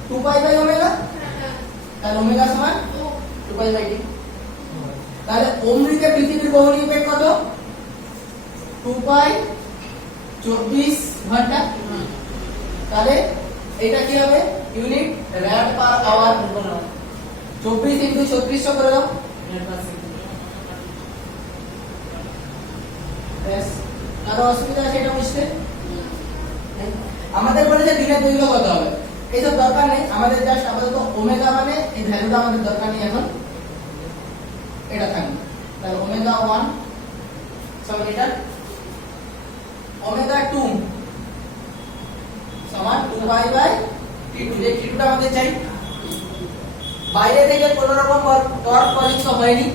2π/ওমেগা। তাহলে ওমেগা সমান 2π/d। তাহলে অমৃতে পৃথিবীর কৌণিক বেগ কত? 2π 24 ঘন্টা। তাহলে এটা কি হবে ইউনিট র‍্যাড পার আওয়ার 24 ইনটু 3600 করে দাও ব্যাস কারো অসুবিধা আছে এটা বুঝতে আমাদের বলেছে দিনের দৈর্ঘ্য কত হবে এইসব দরকার নেই আমাদের জাস্ট আপাতত ওমেগা মানে এই ভ্যালুটা আমাদের দরকার নেই এখন এটা থাকবে তাহলে ওমেগা 1 সমান এটা ওমেগা 2 সমান 2 বাই t2 যে t2টা আমাদের চাই বাইরে থেকে কোনো রকম টর্ক পজিটিভ হয়নি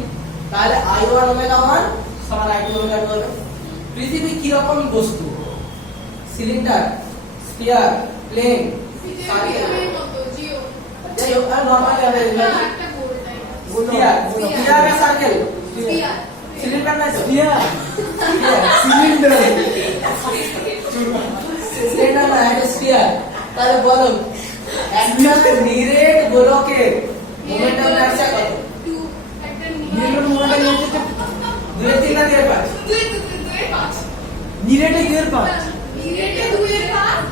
তাহলে i1 ওমেগা 1 সমান i2 ওমেগা 2 হবে পৃথিবী কি রকম বস্তু সিলিন্ডার স্ফিয়ার প্লেন সার্কেল যাই হোক আর নরমালি হবে স্ফিয়ার বা সার্কেল সিলিন্ডার না স্ফিয়ার সিলিন্ডার সিলিন্ডার না এটা স্ফিয়ার তাহলে বলো একটা নিরেট গোলকের মোমেন্টাম ইনারশিয়া কত নিরেট মোমেন্টাম ইনারশিয়া 2 3 না 5 নিরেটে 2 5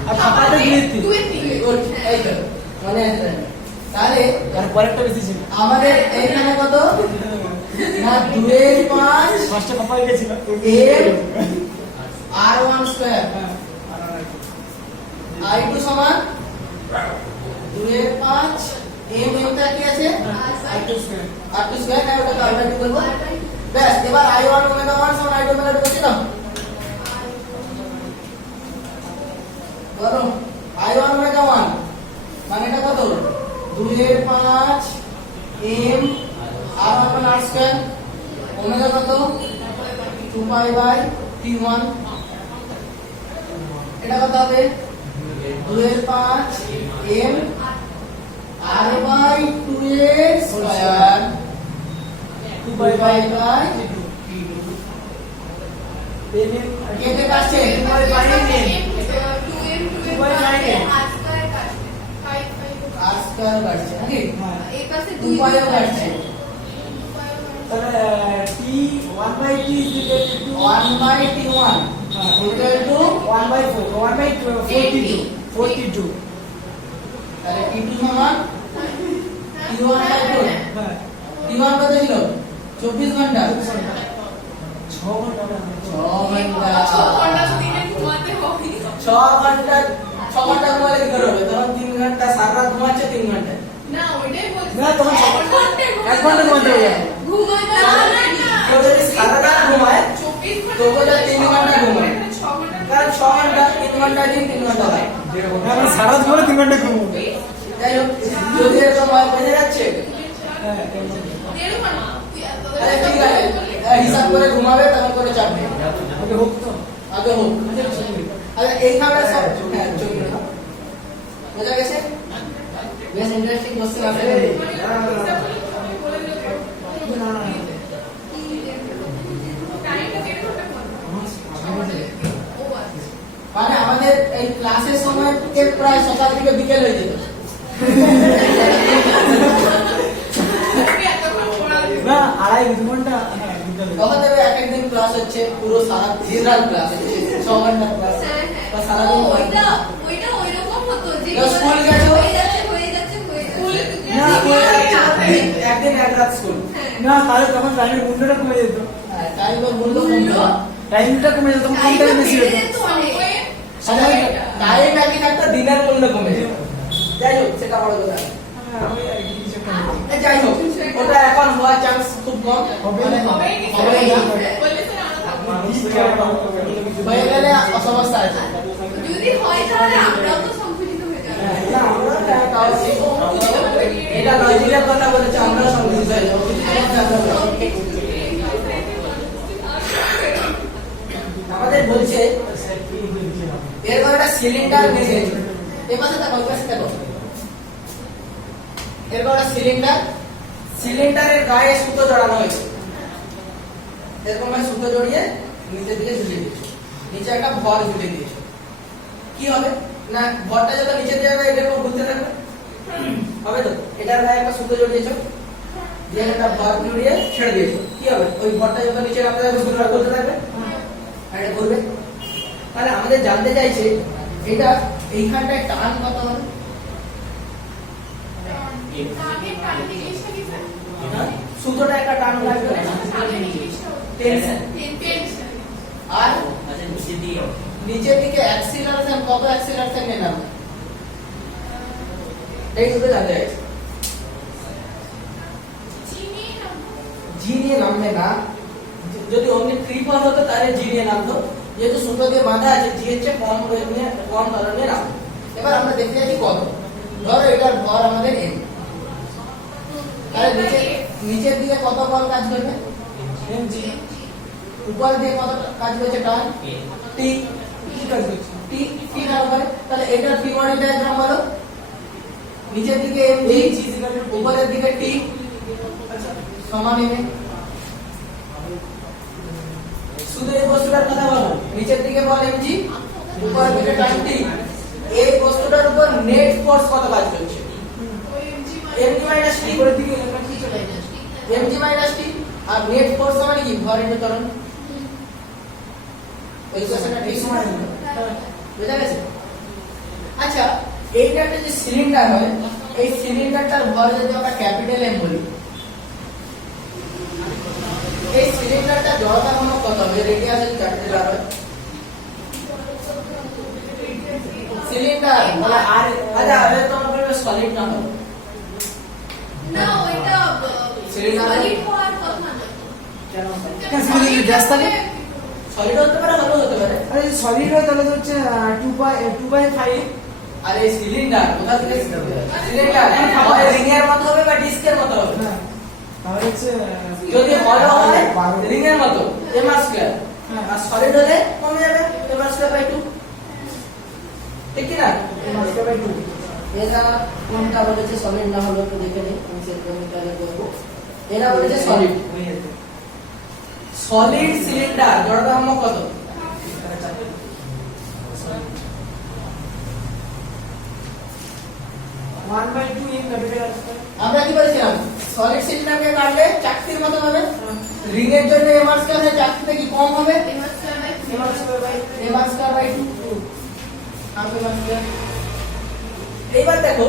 আর ফাঁপাতে 2 3 এই তো মানে আছে তাহলে আর পরেরটা বেশি ছিল আমাদের এইখানে কত না 2 এর 5 ফার্স্টে ফাঁপাই গেছিল m r1 স্কয়ার i2 সমান 2 এর 5 m টা কি আছে r2 স্কয়ার r2 স্কয়ার না ওটা কালটা কি করব ব্যাস এবার i1 ওমেগা 1 সমান i2 ওমেগা 2 বসিয়ে দাও বলো i1 ওমেগা 1 মানে এটা কত 2 এর 5 m r1 r square omega কত 2 পাই বাই t1 এটা কত হবে 2 এর 5 m r বাই 2 এর স্কয়ার 2 বাই বাই বাই কে কে কাটছে 2 বাই বাই r স্কয়ার কাটছে নাকি 2 পাই কাটছে তাহলে t 1 by t is equal to 1 by t1 equal to 1 by 4 1 by 42 তাহলে t2 সমান t1 by 2 হ্যাঁ t1 কত ছিল 24 ঘন্টা 6 ঘন্টা 6 ঘন্টা 6 ঘন্টা ঘুমালে কি করে হবে তখন 3 ঘন্টা সারা রাত ঘুমাচ্ছে 3 ঘন্টা না ওইটাই বলছি না তখন 1 ঘন্টা ঘুমাতে হবে কেউ যদি সারা রাত ঘুমায় তো বলে 3 ঘন্টা ঘুমায় কারণ 6 ঘন্টা 3 ঘন্টা দিন 3 ঘন্টা হয় আমরা সারা দিন ধরে 3 ঘন্টা ঘুমো যাই হোক যদি এরকম হয় বেঁচে যাচ্ছে হ্যাঁ তাহলে ঠিক আছে হিসাব করে ঘুমাবে তখন করে চাপবে ওকে হোক তো আগে হোক আচ্ছা এইভাবে সব হ্যাঁ চলবে না বোঝা গেছে বেশ ইন্টারেস্টিং কোশ্চেন আছে মানে আমাদের এই ক্লাসের সময় থেকে প্রায় সকাল থেকে বিকেল হয়ে যেত না 2.5 ঘন্টা হ্যাঁ বিকেলে তখন দেবে এক একদিন ক্লাস হচ্ছে পুরো সারা দিন রাত ক্লাস হচ্ছে 6 ঘন্টা ক্লাস বা সারা দিন ওইটা ওইরকম হতো যে স্কুল গেছো হয়ে যাচ্ছে না, একদিন এক রাত স্কুল না তাহলে তখন টাইমের মূল্যটা কমে যেত টাইমের মূল্য কমতো টাইমটা কমে যেত তখন কম টাইম বেশি হতো সময় টাইম একই থাকতো দিনের মূল্য কমে যেত যাই হোক সেটা বড় কথা হ্যাঁ ওই আর কি কিছু একটা হতো। যাই হোক ওটা এখন হওয়ার চান্স খুব কম হবে না। হবে না হয়ে গেলে অসমস্যা আছে যদি হয় তাহলে আমরাও তো সংকুচিত হয়ে যাবো না, আমরা তাও এটা লজিকের কথা বলেছে আমরা সংকুচিত হয়ে যাবো আমাদের বলছে এরকম একটা সিলিন্ডার নিয়ে এই পাশে দেখো এই পাশে দেখো এরকম একটা সিলিন্ডারের গায়ে সুতো জড়ানো হয়েছে এরকম ভাবে সুতো জড়িয়ে নিচের দিকে ঝুলিয়ে দিয়েছে নিচে একটা ভর ঝুলিয়ে দিয়েছে কি হবে না ভরটা যত নিচে দিয়ে যাবে এটার উপর ঘুরতে থাকবে হবে তো এটার গায়ে একটা সুতো জড়িয়েছো দিয়ে একটা ভর জড়িয়ে ছেড়ে দিয়েছো কি হবে ওই ভরটা যত নিচে নামতে থাকবে সুতোটা ঘুরতে থাকবে আর এটা ঘুরবে তাহলে আমাদের জানতে চাইছে এটা এইখানটায় টান কত হবে টার্গেট জিনিসটা কি স্যার? সুতোটা একটা টান লাগবে না টার্গেট জিনিসটা টেনশন টেনশন। আর আচ্ছা নিচে দিয়ে নিচের দিকে অ্যাক্সিলারেশন কত অ্যাক্সিলারেশন নিয়ে নাম এই দুটো জানতে চাইছি জি নিয়ে নামবে না যদি অমনি ট্রিপল হতো তাহলে জি নিয়ে নামতো যেহেতু সুতো দিয়ে বাঁধা আছে জি এর চেয়ে কম ওয়েট নিয়ে কম ধরনের নামবে এবার আমরা দেখতে যাচ্ছি কত ধরো এটার ভর আমাদের এম তাহলে নিচের দিকে কত বল কাজ করবে mg উপর দিয়ে কত কাজ করছে টান টি কি কাজ করছে টি টি না হবে তাহলে এটার ফ্রি বডি ডায়াগ্রাম বলো নিচের দিকে এমজি উপরের দিকে টি সমান এম শুধু এই বস্তুটার কথা বলো নিচের দিকে বল এমজি উপরের দিকে টান টি এই বস্তুটার উপর নেট ফোর্স কত কাজ করছে এমজি মাইনাস টি উপরের দিকে কি চলে যায় এমজি মাইনাস টি আর নেট ফোর্স মানে কি ভর ইনটু ত্বরণ এই ইকুয়েশনটা ঠিক সময় বুঝা গেছে আচ্ছা এইটা একটা যে সিলিন্ডার হয় এই সিলিন্ডারটার ভর যদি আমরা ক্যাপিটাল এম বলি এই সিলিন্ডারটা জড়তা ঘনত্ব কত হবে রেডিয়াসের ক্যাপিটাল আর হয় সিলিন্ডার বলে আর আচ্ছা আরে তোমার বলবে সলিড না হবে না ওইটা সিলিন্ডার সলিড হওয়ার কথা না। কেন কেন সলিড গ্যাস থাকে সলিড হতে পারে ভালো হতে পারে আরে যদি সলিড হয় তাহলে তো হচ্ছে 2/5 আর এই সিলিন্ডার কোথা থেকে সিলিন্ডার হয় রিং এর মতো হবে বা ডিস্কের মতো হবে না তাহলে হচ্ছে যদি হলো হয় 12 রিং এর মতো m স্কয়ার আর সলিড হলে কমে যাবে m স্কয়ার বাই 2 ঠিক কি না m/2 এরা কোনটা বলেছে সলিড না হলো তো দেখে নিই আমি সেট করে তাহলে করব এরা বলেছে সলিড সলিড সিলিন্ডার জড়তা ঘনত্ব কত আমরা কি বলেছিলাম সলিড সিলিন্ডারকে কাটলে চাকতির মতো হবে রিং এর জন্য m স্কয়ার হয় চাকতিতে কি কম হবে m স্কয়ার বাই 2 আমি m স্কয়ার এইবার দেখো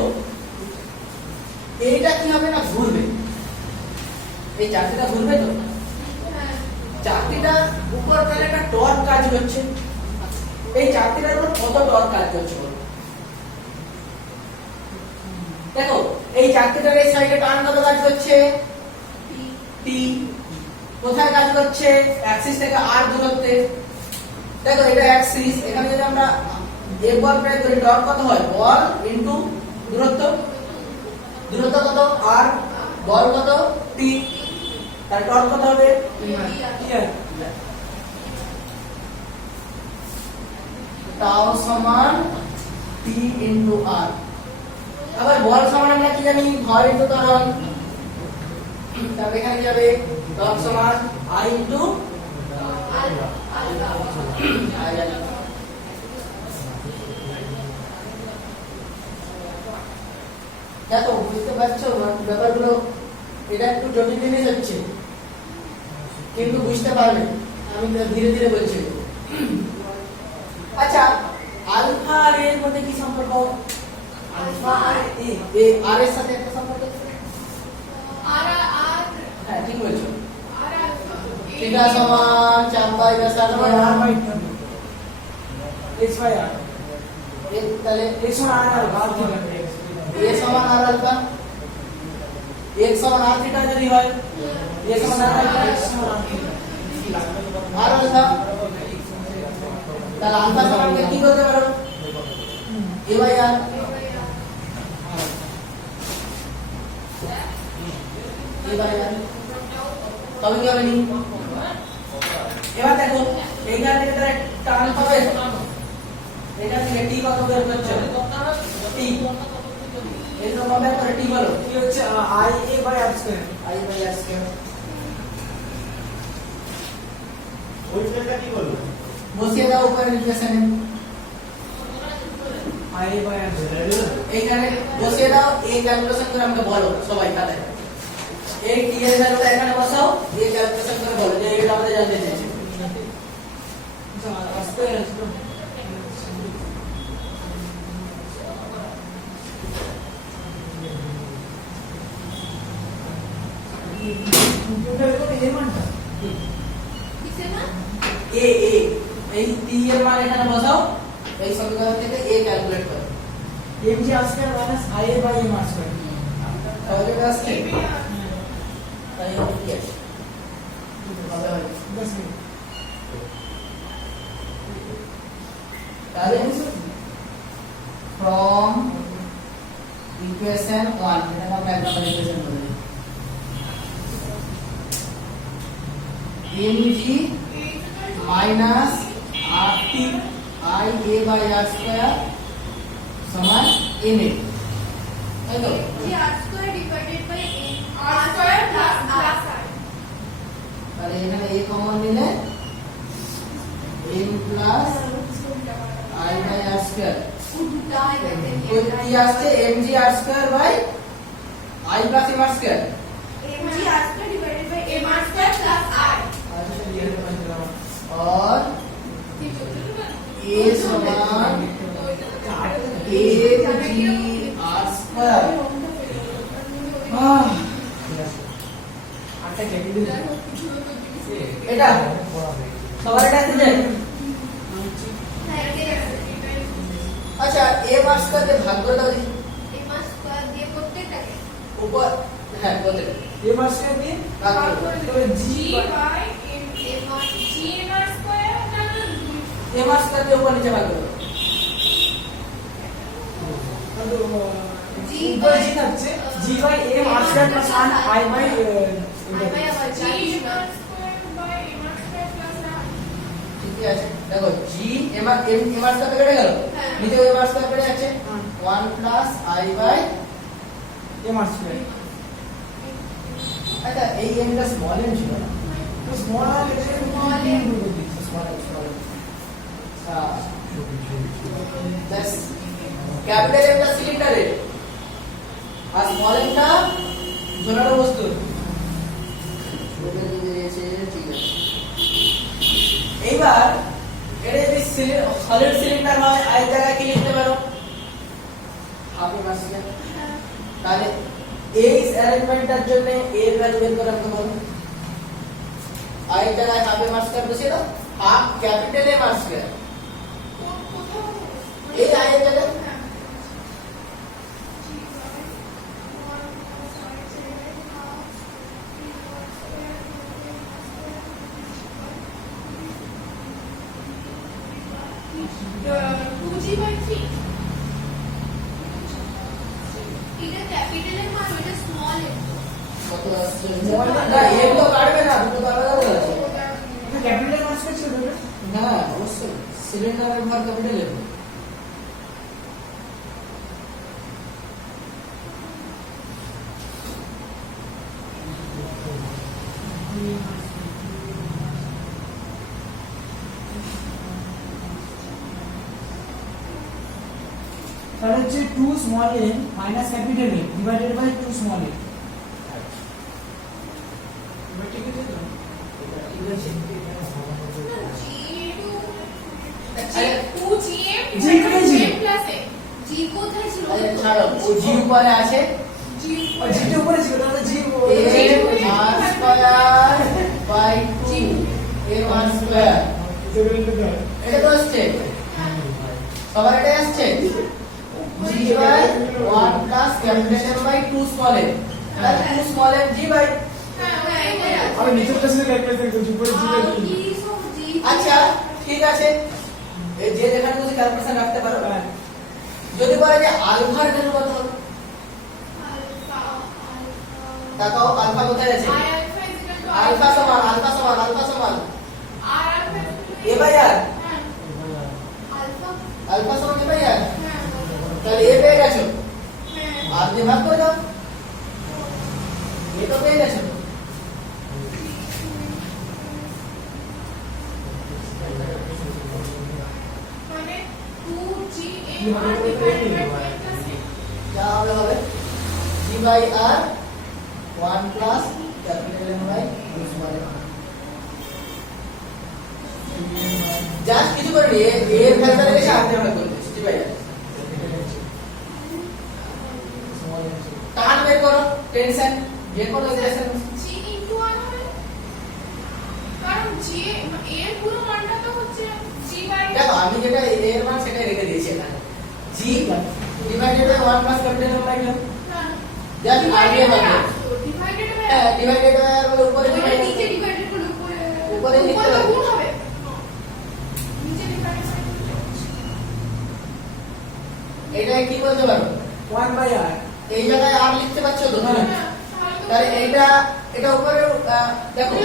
এইটা কি হবে না ঘুরবে এই চাকতিটা ঘুরবে তো চাকতিটা উপর তাহলে একটা টর্ক কাজ করছে এই চাকতিটার উপর কত টর্ক কাজ করছে বলো দেখো এই চাকতিটার এই সাইডে টান কত কাজ করছে টি কোথায় কাজ করছে অ্যাক্সিস থেকে আর দূরত্বে দেখো এটা অ্যাক্সিস এখানে যদি আমরা এক বল প্রায় ধরি টর্ক কত হয় বল ইনটু দূরত্ব দূরত্ব কত আর বল কত টি তার টর্ক কত হবে টাও সমান টি ইনটু আর আবার বল সমান আমরা কি জানি ভর ইনটু ত্বরণ তাহলে এখানে কি হবে টর্ক সমান আই ইনটু দেখো বুঝতে পারছো ব্যাপারগুলো এটা একটু জটিল জিনিস হচ্ছে কিন্তু বুঝতে পারবে আমি ধীরে ধীরে বলছি আচ্ছা আলফা আর এর মধ্যে কি সম্পর্ক আলফা আর এ আর এর সাথে একটা সম্পর্ক আছে হ্যাঁ ঠিক বলছো থিটা সমান 4 ব্যাসার্ধ x/r তাহলে x সমান r এ সমান আর আলফা x সমান আর থিটা যদি হয় এ সমান আর আলফা আর আলফা তাহলে আলফা সমান কি করতে পারো a বাই r তবে কি হবে নি এবার দেখো এইখান থেকে তার টান পাবে এখান থেকে টি কত বের করছে টি এরকম ভাবে করে টি বলো কি হচ্ছে i/r² i by r square ওইটা কি বলবো বসিয়ে দাও উপরে ইকুয়েশনে i/r² এইখানে বসিয়ে দাও এই ক্যালকুলেশন করে আমাকে বলো সবাই খাতায় এই টি এর ভ্যালুটা এখানে বসাও এই ক্যালকুলেশন করে বলো যে এটা আমাদের জানতে চাইছে কম্পিউটারে কোনো এর মানটা কিসের মান? এ এই টি এর মান এখানে বসাও, এই সমীকরণ থেকে এ ক্যালকুলেট করো। mg r square minus ia by m r square তাহলে এটা আসছে, তাই হবে কি আছে হবে হবে। 10 মিনিট তাহলে ফ্রম ইকুয়েশন 1 এটা আমরা এক নম্বর ইকুয়েশন বলে দিই, mg মাইনাস rt ia বাই r স্কয়ার সমান na, তাই তো? G r square divided by r square plus r। তাহলে এখানে a কমন নিলে m plus i by r square, উল্টাই দেখতে তো কি আসছে mg r square by i plus m r square. mg r square divided by m r square plus r। और a समान mg r स्क्वायर। আটটা কেটে দিন এটা সবার এটা আছে যে আচ্ছা m r স্কয়ার দিয়ে ভাগ করে দাও দেখি m r স্কয়ার দিয়ে প্রত্যেকটাকে উপর, হ্যাঁ বলতে m r স্কয়ার দিয়ে ভাগ করে দাও। তাহলে g by m r square না m r স্কয়ার দিয়ে উপর নিচে ভাগ করে দাও। g বাই g থাকছে g by m r square plus 1 i by i by আবার g r square by m square plus r। ঠিক আছে দেখো g m r স্কয়ার কেটে গেল, হ্যাঁ। নিচে m r স্কয়ার কেটে যাচ্ছে 1 plus i by, m r square আচ্ছা এই m টা স্মল m ছিল না, তো স্মল আর লেখা Small m। Small m plus capital m টা সিলিন্ডারে আর স্মল m টা ঝোলানো বস্তু। ঠিক আছে, এইবার এটা যদি সলিড সিলিন্ডার হয় এই জায়গায় কি লিখতে পারো আপনি মাসিকে, তাহলে এই অ্যারেঞ্জমেন্টটার জন্য এর ভ্যালু বের করে রাখতে পারো, এই জায়গায় হাফ এম আর স্কয়ার বসিয়ে দাও, half capital M R square এই আয়ের জায়গায় এটা ক্যাপিটাল এর মান ওটা স্মল এর কত আসছে না এর তো কাটবে না, দুটো তো আলাদা আলাদা আছে। ক্যাপিটাল m r স্কয়ার ছিল না হ্যাঁ অবশ্যই সিলিন্ডারের ভর ক্যাপিটাল এম। তাহলে হচ্ছে 2 small m minus capital M divided by 2 small m এবার ঠিক আছে তো ঠিক আছে G কোথায় ছিল? জি কোথায় ছিল আরে ছাড়ো ও জি উপরে আছে, আর g টা উপরে ছিল তাহলে g m r square by 2 m r square এটা তো আসছে সবার এটাই আসছে g by 1 plus capital m by 2 small m, তাহলে 2 স্মল m g বাই, আমি নিচেরটা ছিল ক্যালকুলেট করছি উপরে g টা কি আচ্ছা ঠিক আছে এই যে যেখানে তুমি ক্যালকুলেশন রাখতে পারো। যদি বলে যে আলফার ভ্যালু কত হবে, তাকাও আলফা কোথায় আছে, আলফা সমান a বাই r, আলফা সমান a বাই r, তাহলে a পেয়ে গেছো আর দিয়ে ভাগ করে দাও, a তো পেয়ে গেছো। যা হবে হবে g by r 1 plus capital M by 2 small m। Just কিছু করে নি এর ভ্যালুটা রেখে আপনি আমরা করে দিচ্ছি g বাই r টান বের করো টেনশন যে কোনো ইকুয়েশন জি জি এর পুরো মানটা তো হচ্ছে জি বাই দেখো আমি যেটা a এর মান সেটা রেখে দিয়েছি এখানে g divided by 1 plus continue by two হ্যাঁ জাস্ট আগে হবে ডিভাইডেড বাই হ্যাঁ ডিভাইডেড বাই আর উপরে ওটা divide নিচে ডিভাইডেড করে উপরে উপরে লিখতে উপরে হবে। গুণ হবে নিচে ডিভাইডেড বাই এটা কি বলতে পারো 1 বাই r এই জায়গায় আর লিখতে পারছো তো হ্যাঁ। তাহলে এটা উপরে দেখো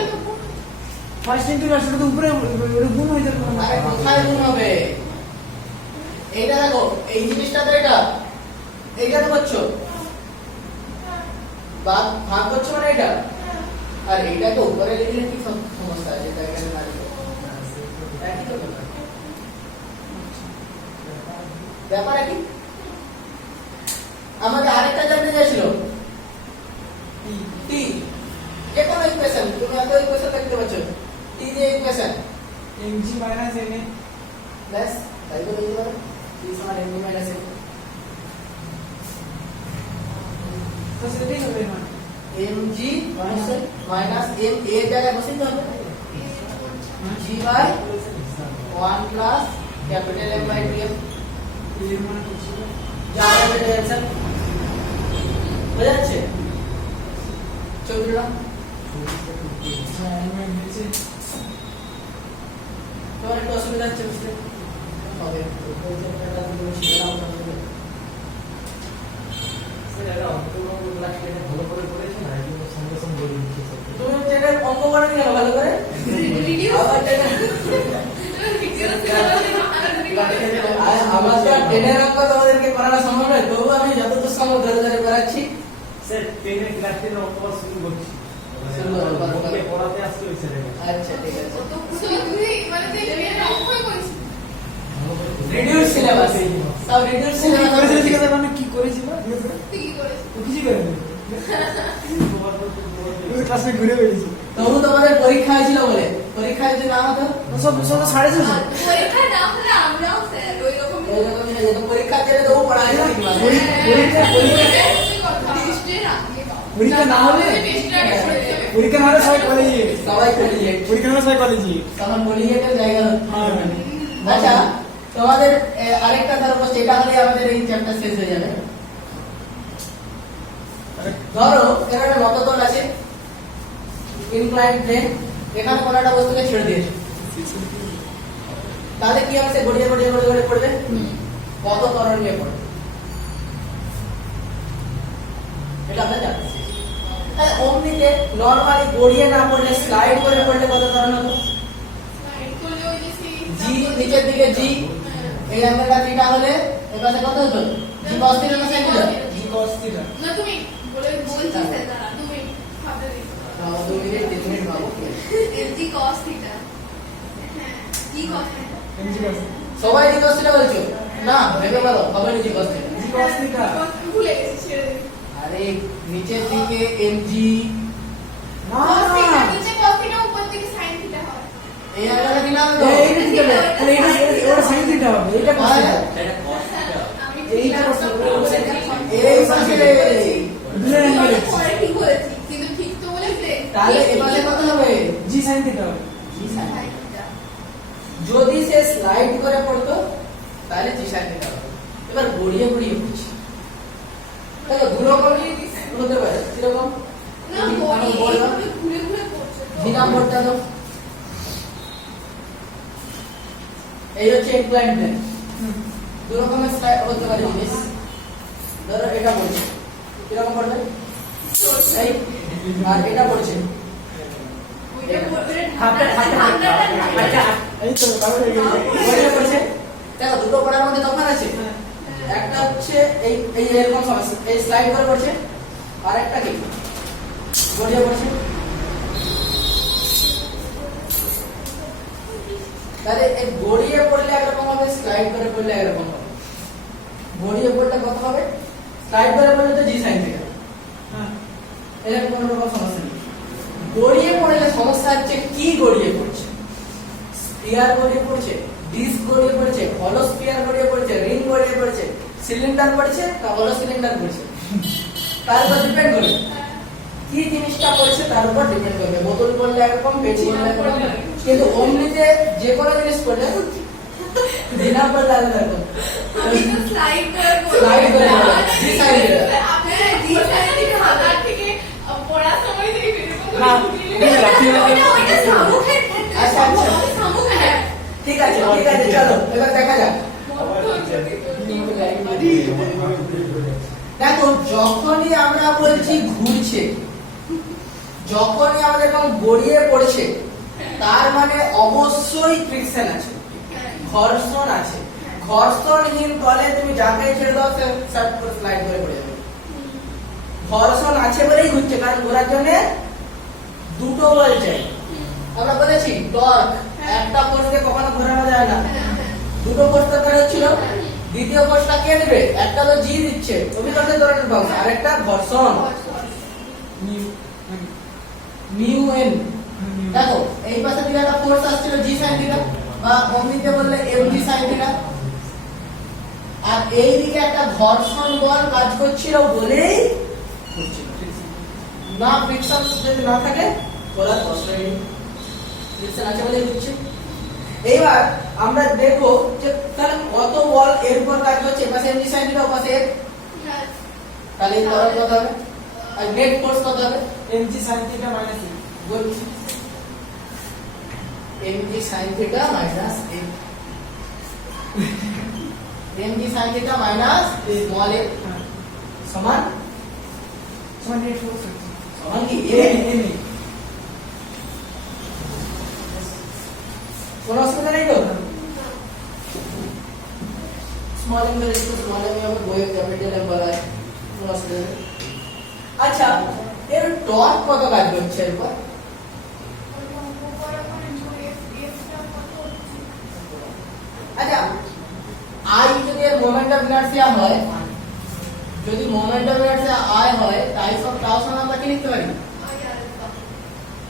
ফার্স্ট ইনটু লাস্ট তো উপরে ওটা গুণ হয়ে যাবে আরে কোথায় গুণ হবে এইটা দেখো এই জিনিসটা তো এইটা তো করছো ভাগ করছো মানে এটা আর এইটা তো উপরে লিখলে কি সমস্যা আছে তাই এখানে না লিখো একই তো ব্যাপার কি আমাকে আরেকটা জানতে চাইছিল টি যে কোনো ইকুয়েশন তুমি এত ইকুয়েশন দেখতে পাচ্ছ টি যে equation mg minus na plus তাই তো লিখতে পারো টি সমান mg মাইনাস n তো সেটাই হবে না mg মাইনাস m এর জায়গায় বসিয়ে দাও g by 1 plus capital M by 2m এর মানে হচ্ছে যা হবে এটা অ্যানসার বোঝা যাচ্ছে চৌধুরীরা আমি বলছি তোমার একটু অসুবিধা হচ্ছে বুঝতে হবে তুমি যেটা অঙ্ক করো না ভালো করে আবার আমার তো টেনের অঙ্ক তোমাদেরকে করানো সম্ভব নয় তবু আমি যতদূর সম্ভব ধরে ধরে করাচ্ছি স্যার 10 এর ক্লাস 10 অঙ্ক শুরু করছি শুরু করো, করো, করো। ওকে পড়াতে আসতে হইছে রে আচ্ছা ঠিক আছে তো তুই মানে তুই এর অঙ্কই করিস রিডিউস সিলেবাস সব রিডিউস সিলেবাস করেছিল ঠিক আছে মানে কি করেছিল তুই কি করিস তো কিছু করেনি ওই ক্লাসে ঘুরে বেরিয়েছি তবু তোমাদের পরীক্ষা হয়েছিল বলে পরীক্ষা যদি না হতো সব সব সাড়ে ছিল পরীক্ষা না হলে আমরাও স্যার ওই রকম এরকমই হয়ে যেত পরীক্ষা দিলে তবু পড়া যেত কি মানে পরীক্ষা না হলে পরীক্ষা না হলে সবাই কলেজে সবাই কলেজে পরীক্ষা না হলে সবাই কলেজে তখন কলেজের জায়গা হতো। হ্যাঁ আচ্ছা তোমাদের আরেকটা ধরো এটা হলে আমাদের এই চ্যাপ্টার শেষ হয়ে যাবে ধরো এখানে একটা মততল আছে ইনক্লাইন্ড প্লেন এখানে কোনো একটা বস্তুকে ছেড়ে দিয়েছে তাহলে কি হবে সে গড়িয়ে গড়িয়ে গড়িয়ে গড়িয়ে পড়বে কত ত্বরণ নিয়ে পড়বে এটা আমরা জানি অমনিতে নরমালি গড়িয়ে না পড়লে স্লাইড করে পড়লে কত ত্বরণ হতো জি নিচের দিকে জি এই অ্যাঙ্গেলটা থিটা হলে এর পাশে কত হতো জি cos থিটা না sin থিটা জি cos থিটা না তুমি বলছি স্যার দাঁড়া তুমি ভাবতে দিই 2 মিনিট 3 মিনিট ভাবো জি cos থিটা হ্যাঁ জি cos থিটা mg cos সবাই জি cos থিটা বলছো না ভেবে বলো সবাই জি cos থিটা জি cos থিটা ভুলে গেছি ছেড়ে দিই আরে নিচের দিকে mg না cos না থিটা নিচে cos থিটা উপর দিকে sin থিটা হয় এই অ্যাঙ্গেলটা কি নাম দাও এইটা ঠিক আছে তাহলে এটা ওটা sin থিটা হবে এটা cos থিটা সেটা কস্টটা আমি এইটা cos থিটা এই পাশে দুলের অ্যাঙ্গেল পরে ঠিক বলেছি কিন্তু ঠিক তো বলেছে তাহলে এই পাশে কত হবে জি sin থিটা হবে জি sin যদি সে স্লাইড করে পড়তো তাহলে জি sin থিটা হবে এবার গড়িয়ে গড়িয়ে পড়ছি দেখো দুরকম হতে পারে কিরকম না ঘুরে ঘুরে পড়ছে জি নাম্বারটা দাও এই হচ্ছে ইনক্লাইন্ড প্লেন দু রকমের স্লাইড হতে পারে জিনিস ধরো এটা পড়ছে কিরকম পড়বে এই আর এটা পড়ছে এই তো তাহলে গড়িয়ে পড়ছে দেখো দুটো পড়ার মধ্যে তফাৎ আছে একটা হচ্ছে এই এই এরকম সমস্যা এই স্লাইড করে পড়ছে আর একটা কি গড়িয়ে পড়ছে তাহলে এই গড়িয়ে পড়লে একরকম হবে স্লাইড করে পড়লে একরকম হবে গড়িয়ে পড়লে কত হবে স্লাইড করে পড়লে তো জি সাইন থেকে হ্যাঁ এরকম কোনো রকম সমস্যা নেই গড়িয়ে পড়লে সমস্যা হচ্ছে কি গড়িয়ে পড়ছে স্পিয়ার গড়িয়ে পড়ছে ডিস্ক গড়িয়ে পড়ছে হলো স্পিয়ার গড়িয়ে পড়ছে রিং গড়িয়ে পড়ছে সিলিন্ডার পড়ছে না হলো সিলিন্ডার পড়ছে তার উপর ডিপেন্ড করে কি জিনিসটা করেছে তার উপর ডিপেন্ড করবে। বোতল করলে একরকম, পেটি করলে একরকম, কিন্তু অমনিতে যে কোনো জিনিস করলে দিনা পর লাগে এরকম। আমি তো স্লাইড করে Slide করে বলবো। জি সাইড এটা। আপনারা জি সাইড থেকে হাজার থেকে পড়ার সময় থেকে না, ওইটা সামুখের আচ্ছা, আচ্ছা। সামুখের ঠিক আছে, ঠিক আছে, চলো এবার দেখা যাক। দেখো যখনই আমরা বলছি ঘুরছে, যখনই আমাদের এরকম গড়িয়ে পড়ছে, তার মানে অবশ্যই ফ্রিকশন আছে, ঘর্ষণ আছে। ঘর্ষণহীন তলে তুমি যাকে ছেড়ে দাও সে সার্ট করে স্লাইড করে পড়ে যাবে। ঘর্ষণ আছে বলেই ঘুরছে, কারণ ঘোরার জন্য দুটো বল চাই। আমরা বলেছি টর্ক একটা ফোর্সকে কখনো ঘোরানো যায় না, দুটো ফোর্স দরকার হচ্ছিল। দ্বিতীয় ফোর্সটা কে দেবে? একটা তো জি দিচ্ছে, অভিকর্ষের ধরনের বক্স, আর একটা ঘর্ষণ মিউ এন। দেখো এই পাশে দিকে একটা ফোর্স আসছিল জি সাইন থিটা, বা অমনিতে বললে এম জি সাইন থিটা, আর এই দিকে একটা ঘর্ষণ বল কাজ করছিল বলেই ঘুরছিল। না ফ্রিকশন যদি না থাকে ঘোরার প্রশ্নই নেই, ফ্রিকশন আছে বলেই ঘুরছে। এইবার আমরা দেখবো যে তাহলে কত বল এর উপর কাজ করছে, পাশে এম জি সাইন থিটা, পাশে এফ, তাহলে এই ত্বরণ কত হবে? আর নেট ফোর্স কত হবে? mg sin theta minus e good, m g sin theta minus f, m g sin theta minus small f সমান সমান net force সমান কি a এ? n কোনো অসুবিধা নেই তো? স্মল এম এর একটু স্মল এম হবে, বইয়ে ক্যাপিটাল এম বলা হয়, কোনো অসুবিধা নেই। আচ্ছা এর টর্ক কত কাজ করছে এরপর? আচ্ছা আই যদি এর মোমেন্ট অফ ইনার্সিয়া হয়, যদি মোমেন্ট অফ ইনার্সিয়া আই হয়, তাই সব তাও সমান আমরা কি লিখতে পারি?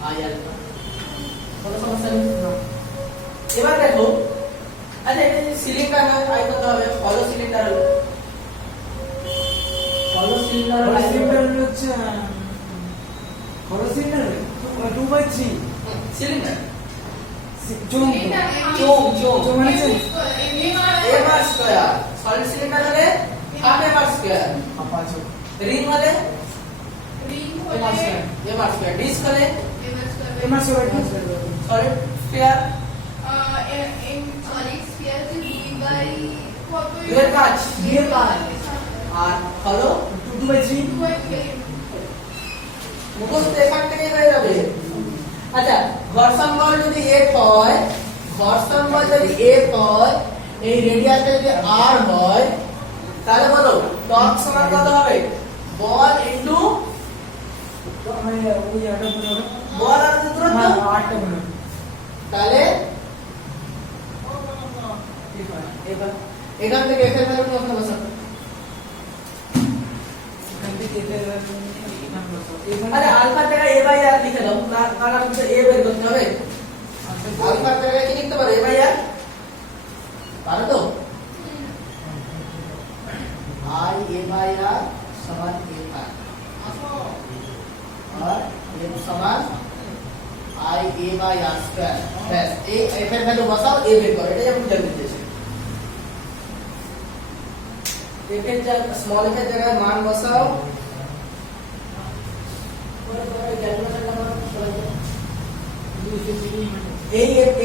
I alpha. কোনো সমস্যা নেই। এবার দেখো, আচ্ছা এটা যে সিলিন্ডার হয়, আই কত হবে? হলো সিলিন্ডার হলো, হলো সিলিন্ডার হলো হলো সিলিন্ডার হচ্ছে হলো সিলিন্ডার 2/3 সিলিন্ডার চোঙ চোঙ মানে M R square, solid cylinder হলে হাফ এম আর স্কয়ার, আপাচো রিং হলে ring M R square M R square, disk হলে M R square solid sphere, solid sphere যে 2/কত দুয়ের কাজ, দুয়ের কাজ। আর হলো 2/3 মুখস্থ এখান থেকে হয়ে যাবে। আচ্ছা ঘর্ষণ বল যদি F হয়, ঘর্ষণ বল যদি F হয়, এই রেডিয়াসটা যদি R হয়, তাহলে বলো টর্ক সমান কত হবে? বল ইনটু মানে ওই আটা পুরো বল আর দূরত্ব, হ্যাঁ আটটা পুরো তাহলে এবার এখান থেকে F এর ভ্যালু কত বসাবো? এখান থেকে এর আরে আলফা জায়গায় a বাই r লিখে দাও, কারণ আমি তো a বের করতে হবে। আলফা জায়গায় কি লিখতে পারো? a বাই r পারো তো? i a বাই r সমান a আর f সমান i a by r square. ব্যাস এই f এর ভ্যালু বসাও, a বের করো, এটাই আমি বুঝাতে চেয়েছি। f এর জায়গায় স্মল f এর জায়গায় মান বসাও, এই এফ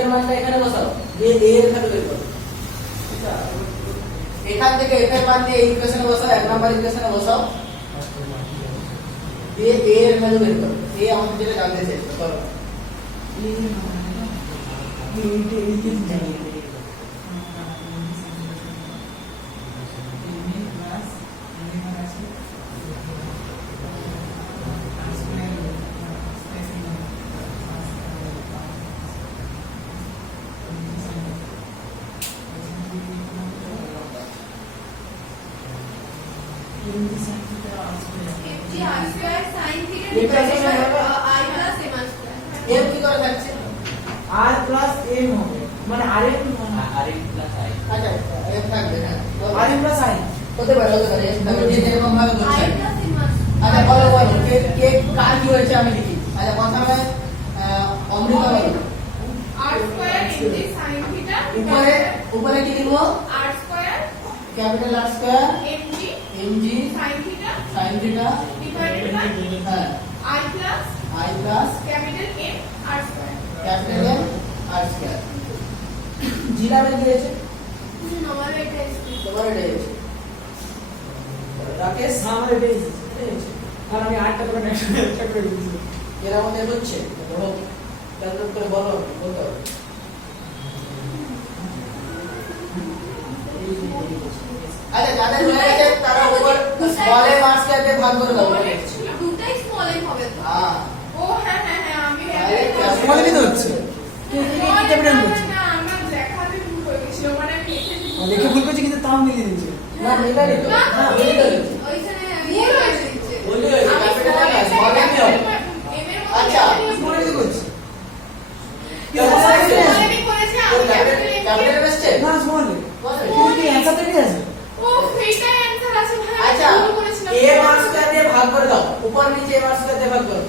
এর মানটা এখানে বসাও, দিয়ে এ এর ভ্যালু বের করো। এখান থেকে এফ এর মান দিয়ে এই ইকুয়েশনে বসাও, এক নাম্বার ইকুয়েশনে বসাও, দিয়ে এ এর ভ্যালু বের করো। এই আমাদের যেটা জানতে চাইছো, করো। G r square sin theta divided by i plus m r square. M কি করে থাকছে? r প্লাস m হবে মানে r m আর এম প্লাস আই আচ্ছা এফ থাকবে, হ্যাঁ r m প্লাস i হতে পারে, হতে পারে, এফ থাকবে, যে যেরকম ভাবে i বলছে। প্লাস m r আচ্ছা বলো বলো, কে কে একটু হয়েছে আমি লিখি। আচ্ছা প্রথমে অমৃতা বলো। r square mg sin theta উপরে কি লিখবো? r square capital R square mg mg sin theta sin theta divided by হ্যাঁ i plus i plus capital M r square capital M R square. জিরাবে দিয়েছে আমার এটা এসে তোমার এটা এসেছে। রাকেশ হ্যাঁ আমার এটাই এসেছে। আর আমি 8টা করে একটা করে দিয়েছি। এর মধ্যে হচ্ছে ধরো ক্যালকুলেট করে বলো বলতে হবে। আচ্ছা যাদের হয়ে গেছে তারা উপর স্মল এ মার্কস কে দিয়ে ভাগ করে দাও। দুটাই স্মল এম হবে তো হ্যাঁ ও হ্যাঁ হ্যাঁ হ্যাঁ আমি স্মল এমই তো হচ্ছে। ক্যাপিটাল হচ্ছে। না আমার দেখাতে ভুল হয়ে গেছিল মানে আমি এসে দেখে ভুল করছি কিন্তু তাও মিলিয়ে দিয়েছে। না মিলালি তো না মিলালি তো ওইখানে ভুল হয়েছে বলি হয়েছে ক্যাপিটাল না স্মল এ হবে। আচ্ছা স্মল এমই করছি। ক্যাপিটাল এসছে না স্মল এ। বলো। কিন্তু কি অ্যানসার তো ঠিক আছে। ও সেইটাই অ্যানসার আছে ভাই আচ্ছা আমি ভুল করেছিলাম এ মার্কস কে দিয়ে ভাগ করে দাও উপর নিচে এ মার্কস কে দিয়ে ভাগ করো।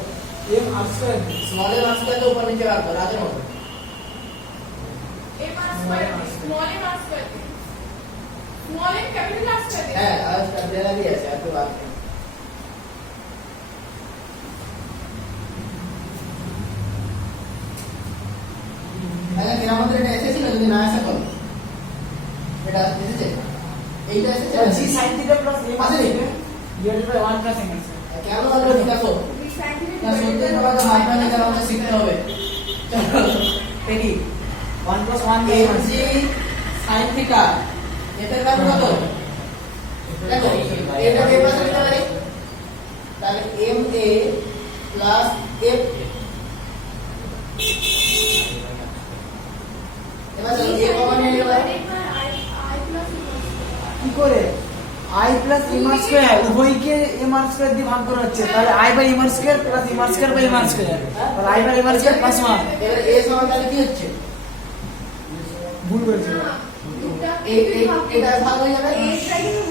এম আর স্কয়ার স্মল এ মার্কস কে দিয়ে উপর নিচে ভাগ করো আগে note. a r square small m r square small m capital r square হ্যাঁ আর ক্যাপিটাল দিয়ে আছে আর তো বাদ নেই। আচ্ছা কি আমাদের এটা এসেছিল যদি না আসে বলো। এটা এসেছে এইটা এসেছে g sin theta plus m আছে নি? Divided by 1 plus m square. কেন বলবো দেখো না সত্যি তোমাকে মাইক্রোনিকাল আমাদের শিখতে হবে। চলো রেডি 1 প্লাস 1 দিয়ে mg sin থিটা এটার মান কত? দেখো এটা এর পাশে লিখতে পারি তাহলে ma প্লাস f এবার চলো a কমন নিয়ে নিতে পারি। কি করে i plus m r square উভয়কে m আর স্কয়ার দিয়ে ভাগ করা হচ্ছে তাহলে i by m r square plus m r square by m r square তাহলে i by m r square plus 1 এবার a সমান তাহলে কি হচ্ছে? ভুল করেছি এটা ভাগ হয়ে যাবে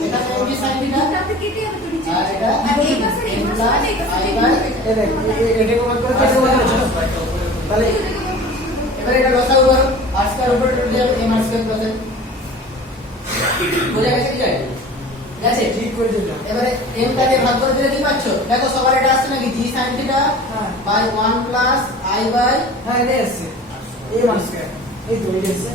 এটা mg sin থিটা দুটাতে কেটে যাবে তো নিচে আর এটা আর এই পাশে m m plus square i এই পাশে বাই এই দেখ এটাকে ভাগ করে কেটে ভাগ করেছে তাহলে এবার এটা লসাগু করো r স্কয়ার উপর উঠে যাবে m r স্কয়ার প্লাস বোঝা গেছে কি যায় গেছে ঠিক করে দিলাম এবারে m টাকে ভাগ করে দিলে কি পাচ্ছ দেখো সবার এটা আসছে নাকি g sin থিটা হ্যাঁ বাই 1 প্লাস i বাই হ্যাঁ এটা এসেছে m আর স্কয়ার এই তো এটা এসেছে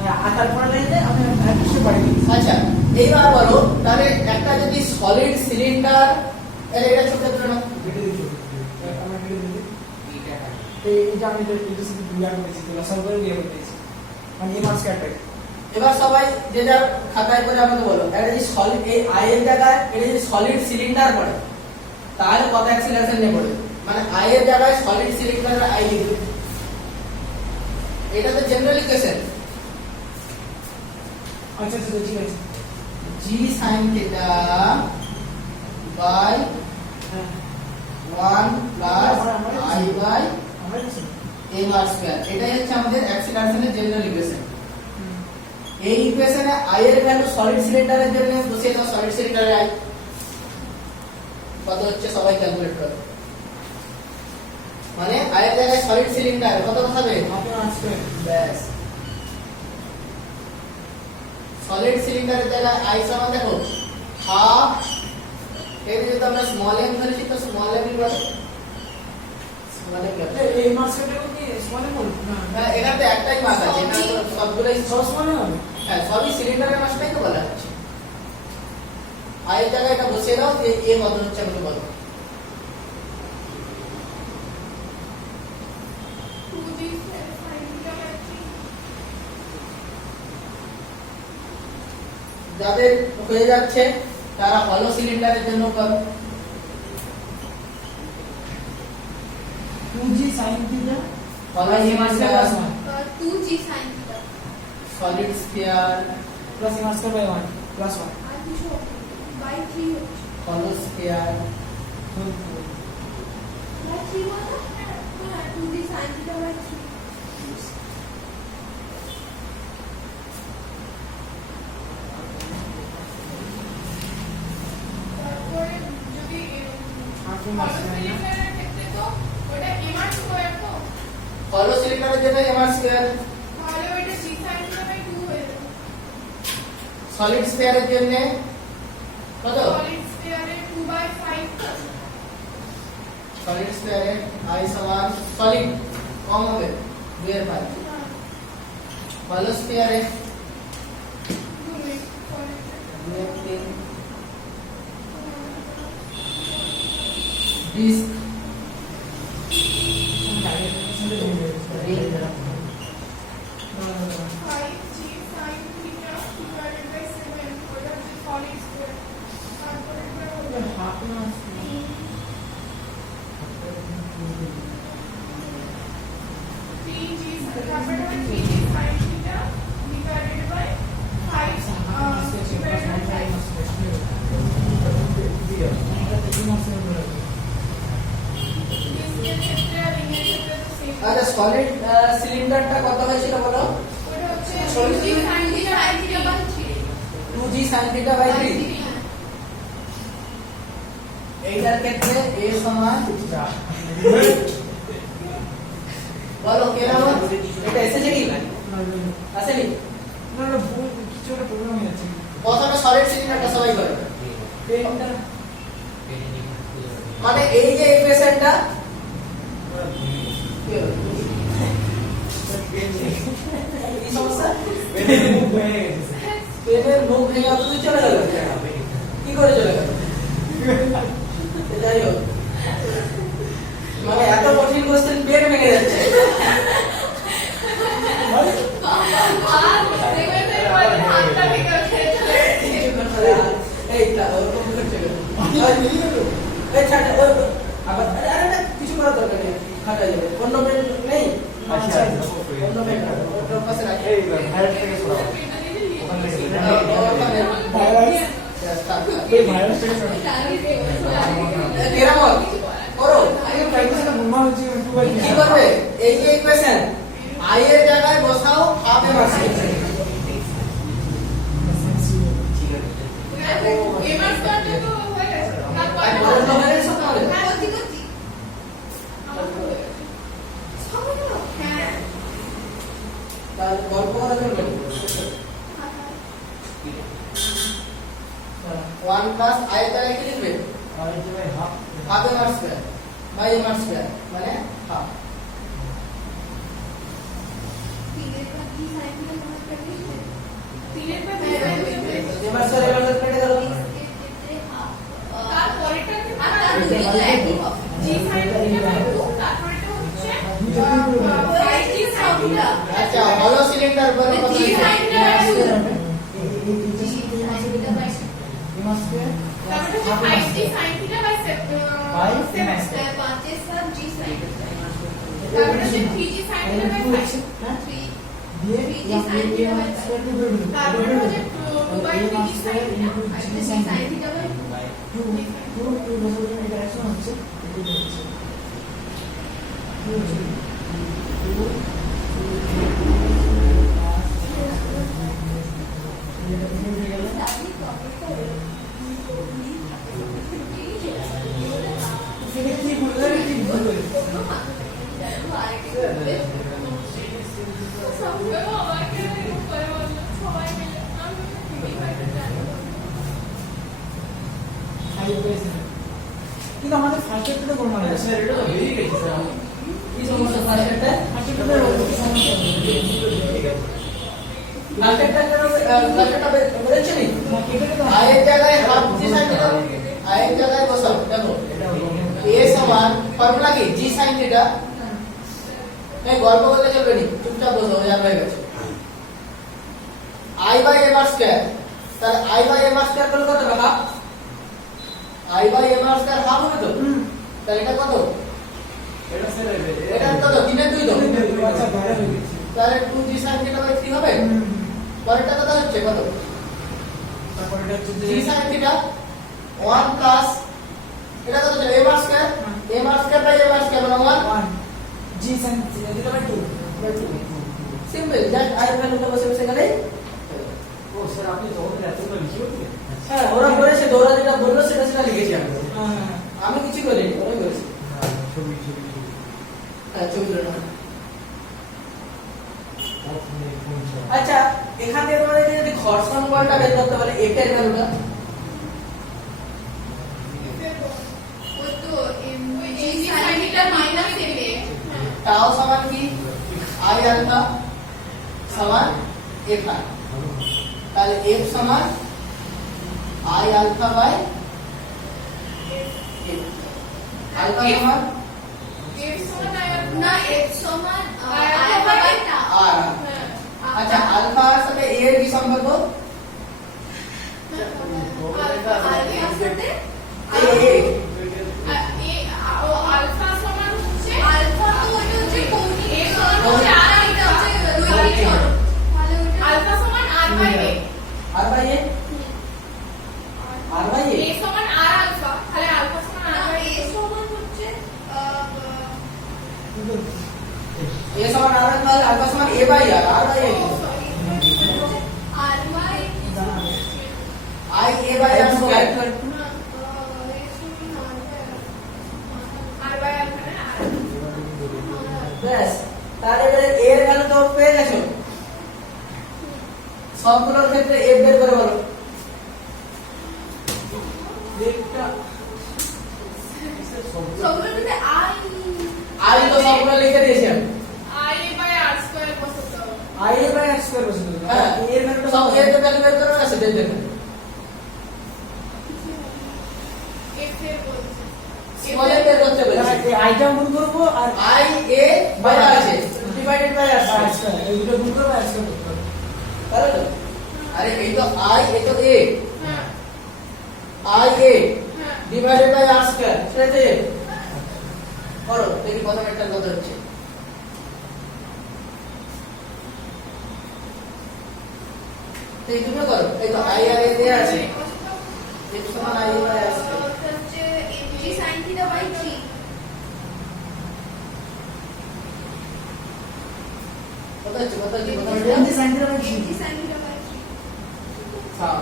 হ্যাঁ আর তারপরে লাইনে আমি বুঝতে পারিনি আচ্ছা এইবার বলো তাহলে একটা যদি সলিড সিলিন্ডার এটা ছোট করে নাও কেটে দিচ্ছি আমি কেটে দিচ্ছি এইটা আমি তো এটা শুধু দুইবার করেছি তো লসাগু করে দিয়ে করতেছি মানে m আর স্কয়ারটাকে এবার সবাই যে যার খাতায় করে আমাকে বলো এটা যদি সলিড এই আই এর জায়গায় এটা যদি সলিড সিলিন্ডার পড়ে তাহলে কত অ্যাক্সিলারেশন নিয়ে পড়বে মানে আই এর জায়গায় সলিড সিলিন্ডারের আই লিখবে এটা তো জেনারেল ইকুয়েশন আচ্ছা আচ্ছা ঠিক আছে g sin থিটা বাই হ্যাঁ 1 প্লাস i বাই আমরা কিছু m r স্কয়ার এটাই হচ্ছে আমাদের অ্যাক্সিলারেশনের জেনারেল ইকুয়েশন এই ইকুয়েশনে i এর ভ্যালু সলিড সিলিন্ডারের জন্য বসিয়ে দাও সলিড সিলিন্ডারের i কত হচ্ছে সবাই ক্যালকুলেট করো মানে i এর জায়গায় সলিড সিলিন্ডার কত বসাবে হাফ m আর স্কয়ার ব্যাস সলিড সিলিন্ডারের জায়গায় i সমান দেখো হাফ এই যদি আমরা স্মল m ধরেছি তো স্মল m লিখব স্মল m এই m আর স্কয়ারটাকে কি স্মল এম বলবো না হ্যাঁ এখানে একটাই মাস আছে এটা তো সবগুলোই সব স্মল এম হবে হ্যাঁ সবই সিলিন্ডারের মাসটাই তো বলা হচ্ছে আয়ের জায়গায় এটা বসিয়ে দাও যে এ কত হচ্ছে আমাকে বলো 2g sin থিটা বাই 3 যাদের হয়ে যাচ্ছে তারা হলো সিলিন্ডারের জন্য করো 2g sin থিটা হলো cylinder 2g sin theta solid sphere plus m r square by 1 plus 1 আর কিছু বাই 3 হচ্ছে হলো স্ফিয়ার বাই 3 বলো হ্যাঁ 2g sin থিটা বাই 3 তারপরে যদি ইমার ফলো স্কয়ার না সিলিন্ডারের ক্ষেত্রে তো ওটা এমআর স্কয়ার তো হলো সিলিন্ডারের জন্য এমআর স্কয়ার, তাহলে ওইটা জি সাইন থিটা বাই 2 হয়ে যাবে সলিড স্ফিয়ারের জন্য কত? সলিড স্ফিয়ারে 2 বাই 5 সলিড স্ফিয়ারে i সমান সলিড কম হবে 2 এর 5, হলো স্ফিয়ারে 2 এর 3, ডিস্ক আচ্ছা সলিড সিলিন্ডারটা কত হয়েছিল বলো? 2g sin theta by 3, এইটার ক্ষেত্রে a সমান বলো কেমন? এটা এসেছে কি আসেনি? না না ভুল কিছু একটা প্রবলেম হয়ে যাচ্ছে প্রথমে সলিড সিলিন্ডারটা সবাই করে, পেনটা মানে এই যে ইকুয়েশনটা এই সমস্যা পেনের মুখ ভেঙে অত দূর চলে গেল, কি করে চলে গেল? যাই হোক, মানে এত কঠিন কোশ্চেন পেন ভেঙে যাচ্ছে। এই তা ওরকম করছে কেন? এই ছাড় আবার আরে না কিছু করার দরকার নেই, খাটা যাবে। অন্য পেন নেই? আচ্ছা অন্য পেন ওটার পাশে রাখি। এই ভাইরাস থেকে সরাও ওখানে থেকে এই ভাইরাস থেকে সরাও কেরামত করো। আরে প্র্যাকটিসটা মনে হচ্ছে একটু বাই কি করবে? এই যে ইকুয়েশন i এর জায়গায় বসাও হাফ এর মাসে, এমআর স্কয়ারটা তো হয়ে গেছে আর বড় হবে সব হবে। তার গল্প করা যাবে 1 প্লাস i এর জায়গায় কি লিখবে? আর এই যে ভাই হাফ হাফ এর স্কয়ার বাই এর স্কয়ার মানে হাফ। তিনের পর এর স্কয়ার এর কেটে গেল কি? তারপরেটা জি সাইন থিটা বাই 2 তারপরেটা হচ্ছে জি সাইন থিটা আচ্ছা হলো সিলিন্ডার বলে কত? জি সাইন থিটা বাই 2 তারপরে হচ্ছে 5 জি সাইন থিটা বাই 7 তারপরে হচ্ছে 3 জি সাইন থিটা বাই 5 দিয়ে তারপরে হচ্ছে 2 বাই 3 জি সাইন থিটা কিন্তু আমাদের ফার্স্ট ইয়ারটা তো মনে হয় স্যার এটা তো বেরিয়ে গেছে স্যার কি সমস্যা সার্কিটে? ফার্স্ট ইয়ারটা সার্কিটটা বলেছে নি i এর জায়গায় half G sin theta, i এর জায়গায় বসাও। দেখো a সমান ফর্মুলা কি? জি সাইন থিটা। এই গল্প করতে চলবে নি, চুপচাপ বসো, যা হয়ে গেছে। i বাই m স্কয়ার, তাহলে i বাই m স্কয়ার করলে কত হবে? Half. i by m square half হবে তো? তাহলে এটা কত? এটা স্যার এটা কত? 3/2 তো? আচ্ছা বাইরে হয়ে গেছে তাহলে 2g sin θ বাই 3 হবে। পরেরটা কত হচ্ছে? কত? তারপর এটা হচ্ছে g sin θ 1 প্লাস এটা কত হচ্ছে? m square, m square by m square মানে 1 g sin θ by 2 simple, just i এর ভ্যালুটা বসে গেলে। ও স্যার আপনি তোমাদের এতগুলো লিখিও কি? হ্যাঁ ওরা করেছে, ওরা যেটা বললো সেটা লিখেছি আমি। আমি কিছু করিনি। ফলাফলটা বের করতে পারে f এর ভ্যালুটা ওই তো এই সাইনটা মাইনাস দেবে টাও সমান কি i আলফা সমান f আর তাহলে f সমান i alpha by f alpha সমান F সমান I আর না x সমান alpha আলফা বাই টা r হ্যাঁ আচ্ছা আলফার সাথে a এর কি সম্পর্ক আলফার সাথে a আলফা সমান হচ্ছে আলফা তো ওটা হচ্ছে কৌণিক A সমান হচ্ছে আর এটা হচ্ছে রৈখিক সরণ তাহলে ওটা আলফা সমান R by A r by a r by a A সমান R আলফা তাহলে আলফা সমান R বাই a সমান হচ্ছে a সমান r তাহলে আলফা সমান a by r r by a r by i a by r square R by alpha না ব্যাস তাহলে এবারে a এর ভ্যালু তো পেয়ে গেছো সবগুলোর ক্ষেত্রে f বের করে বলো একটা সবগুলোর মধ্যে i তো সবগুলো লিখে দিয়েছি আমি I বাই R স্কয়ার বসাতে হবে i বাই x স্কয়ার বসে দিল হ্যাঁ এর ভ্যালুটা সব এর তো ভ্যালু বের করে আছে বের দেখুন F এর বলছে স্মল এর বের করতে বলেছি আইটা গুণ করব আর i a বাই r আছে divided by r r square এই দুটো গুণ করব আর স্কয়ার করতে হবে তাহলে তো আরে এই তো i এ তো a হ্যাঁ i a হ্যাঁ ডিভাইডেড বাই r স্কয়ার সেটা তো a করো দেখি প্রথম একটা কত হচ্ছে এই দুটো করো এই তো i আর a দেয়া আছে f সমান i বাই r স্কয়ার হচ্ছে mg sin theta by 3 কত হচ্ছে প্রথম mg sin theta by 3 mg sin theta by 3 হ্যাঁ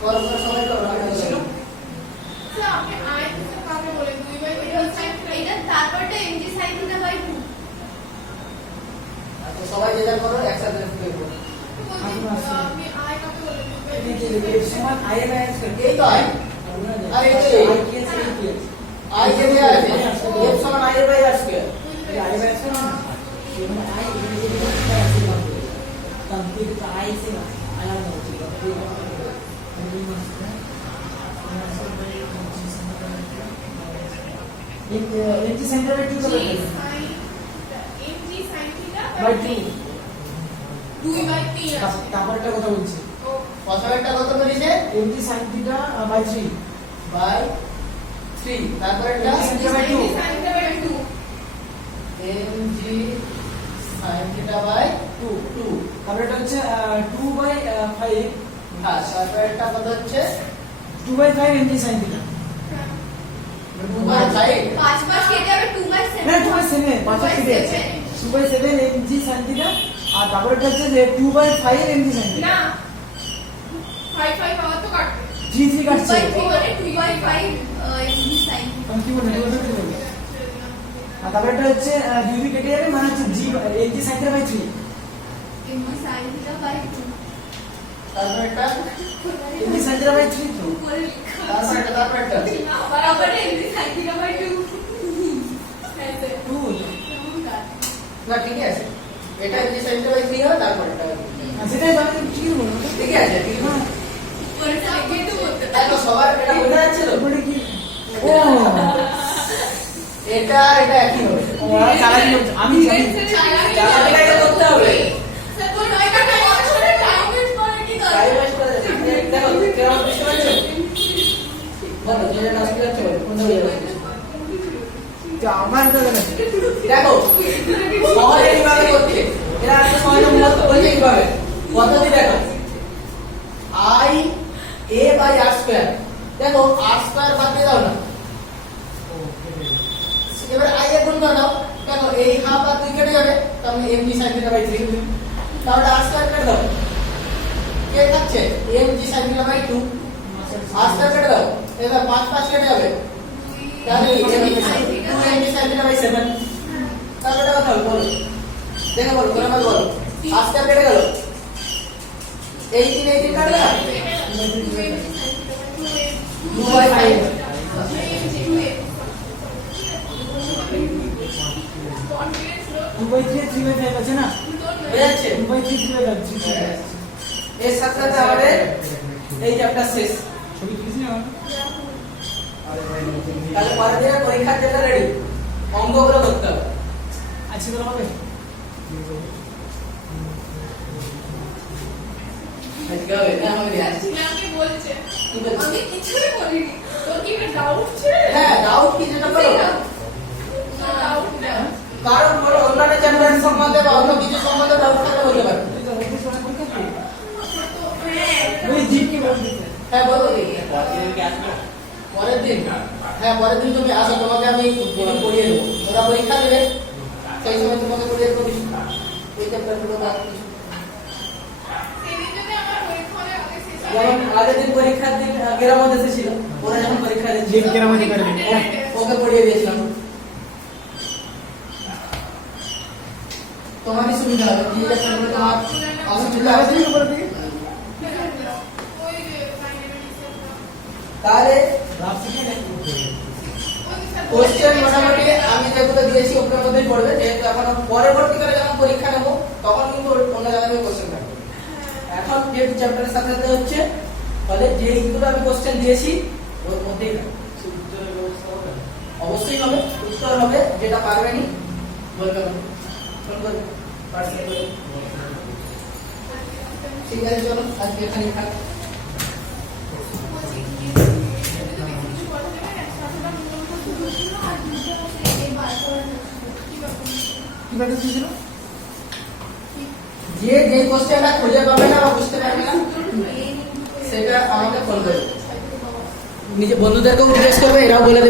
করো করো সবাই করো আমি বলছি স্যার আপনি I থেকে কাকে বলেন 2 বাই এটা হচ্ছে এটা তারপরটা mg sin theta by 2 তো সবাই যে যা করো একসাথে করবো আপনি I কাকে বলেন 2 বাই f সমান i বাই x স্কয়ার এই তো i আর এই তো i কি আছে এই কি আছে i কে দেয়া আছে f সমান i by r square i by x square i তাহলে i से अलग हो जाएगा mg sin theta by 2 का mg sin theta by by 2 2 by 3 আছে তারপরটা কথা বলছি ও প্রথম একটা কত বলেছে mg sin theta by 3 by 3 তারপর একটা mg sin theta by 2 sin theta by 2 mg sin theta by 2 2 তারপর এটা হচ্ছে 2 by 5 হ্যাঁ তারপর একটা কত হচ্ছে 2 by 5 mg sin theta 2 by 5 5 5 কেটে যাবে 2 by 7 না 2 by 7 5 কেটে আছে 2 by 7 mg sin theta আর তারপর এটা হচ্ছে যে 2 by 5 mg sin theta না 5 5 পাওয়ার তো কাটবে g 3 কাটছে মানে 2 by 5 mg sin theta আমি কি বলবো আর তারপর এটা হচ্ছে 2 কেটে যাবে মানে হচ্ছে g mg sin theta by 3 mg sin theta by 2 তারপর একটা mg sin theta by 3 তো করে লেখা তারপর একটা বরাবর mg sin theta by 2 হ্যাঁ 2 না ঠিক আছে এটা mg sin theta বাই 3 হয় তারপর এটা সেটাই তো আমি ঠিক বলবো ঠিক আছে ঠিক আছে করে লিখে তো বলতে দেখো সবার এটা বোঝা যাচ্ছে তো তারপরে কি ও এটা আর এটা একই হবে ও চালাকি করছে আমি জানি চালাকিটা করতে হবে স্যার কোন নয়টা বছরে টাইম ওয়েস্ট করে কি টাইম দরকার ওয়েস্ট করে দেখো কেমন বুঝতে পারছো বলো যেটা নাচ করতে হবে কোনটা বুঝতে পারছো আমার তো জানা দেখো সবাই এইভাবে করছে এরা একটা সবাই মূলত বলছে এইভাবে পদ্ধতি দেখো i a by r square দেখো r স্কয়ার বাদ দিয়ে দাও না এবার i এর গুণ করে দাও দেখো এই হাফ আর 2 কেটে যাবে তাহলে mg sin theta বাই 3 তাহলে r স্কয়ার কেটে দাও কে থাকছে mg sin theta by 2 r square কেটে দাও এবার 5 5 কেটে যাবে তাহলে mg sin theta বাই 7 তাহলে এটা কথা বলো দেখে বলো কোন নাম্বার বলো আজকে আর কেটে গেল 18 কাটবে না 2/5 2/3 3/5 আছে না হয়ে যাচ্ছে 2/3 3/5 এর সাথে সাথে আমাদের এই চ্যাপ্টার শেষ ছবি তুলিস না তাহলে পরের দিনের পরীক্ষার জন্য রেডি অঙ্কগুলো করতে হবে আজকে তো হবে আজকে হবে না হবে না ম্যামকে বলছে কি বলছে? আমি কিছুই বলিনি তোর কি ডাউট ছিল হ্যাঁ ডাউট কি যেটা করো ডাউট না কারণ বলো অন্যান্য চ্যাপ্টার সম্বন্ধে বা অন্য কিছু সম্বন্ধে ডাউট থাকলে বলতে পারো ওই জিপ কি বলছিস হ্যাঁ বলো দেখি পরের কি আসবে পরের দিন হ্যাঁ পরের দিন তুমি আসো তোমাকে আমি পড়িয়ে দেবো ওরা পরীক্ষা দেবে সেই সময় তোমাকে পড়িয়ে দেবো এই চ্যাপ্টারগুলো সেদিন যদি আমার পরীক্ষা আগে শেষ যেমন আগের দিন পরীক্ষার দিন গ্রামাতে এসেছিল ওরা যখন পরীক্ষা দিচ্ছিল জিপ কেরামতি করবে ওকে পড়িয়ে দিয়েছিলাম তোমারই সুবিধা হবে ঠিক আছে তোমার অসুবিধা হবে ওই যে ফাইনাল তাহলে লাস্ট সেকেন্ড কোশ্চেন মোটামুটি আমি যেগুলো দিয়েছি ওগুলোর মধ্যেই পড়বে যেহেতু এখন পরবর্তীকালে যখন পরীক্ষা নেবো তখন কিন্তু অন্য জায়গায় কোশ্চেন থাকবে এখন যেহেতু চ্যাপ্টারের সাথে সাথে হচ্ছে ফলে যেইগুলো আমি কোশ্চেন দিয়েছি ওর মধ্যেই থাকবে উত্তরের ব্যবস্থা হবে অবশ্যই হবে উত্তর হবে যেটা পারবেনি বলতে হবে ফোন করবে পার্সেল করবে ঠিক আছে চলো আজকে এখানে থাক কি ব্যাটা ছিল যে যে কোশ্চেনটা খুঁজে পাবে না বা বুঝতে পারবে না সেটা আমাকে ফোন করবে নিজে বন্ধুদেরকেও জিজ্ঞেস করবে এরাও বলে দেবে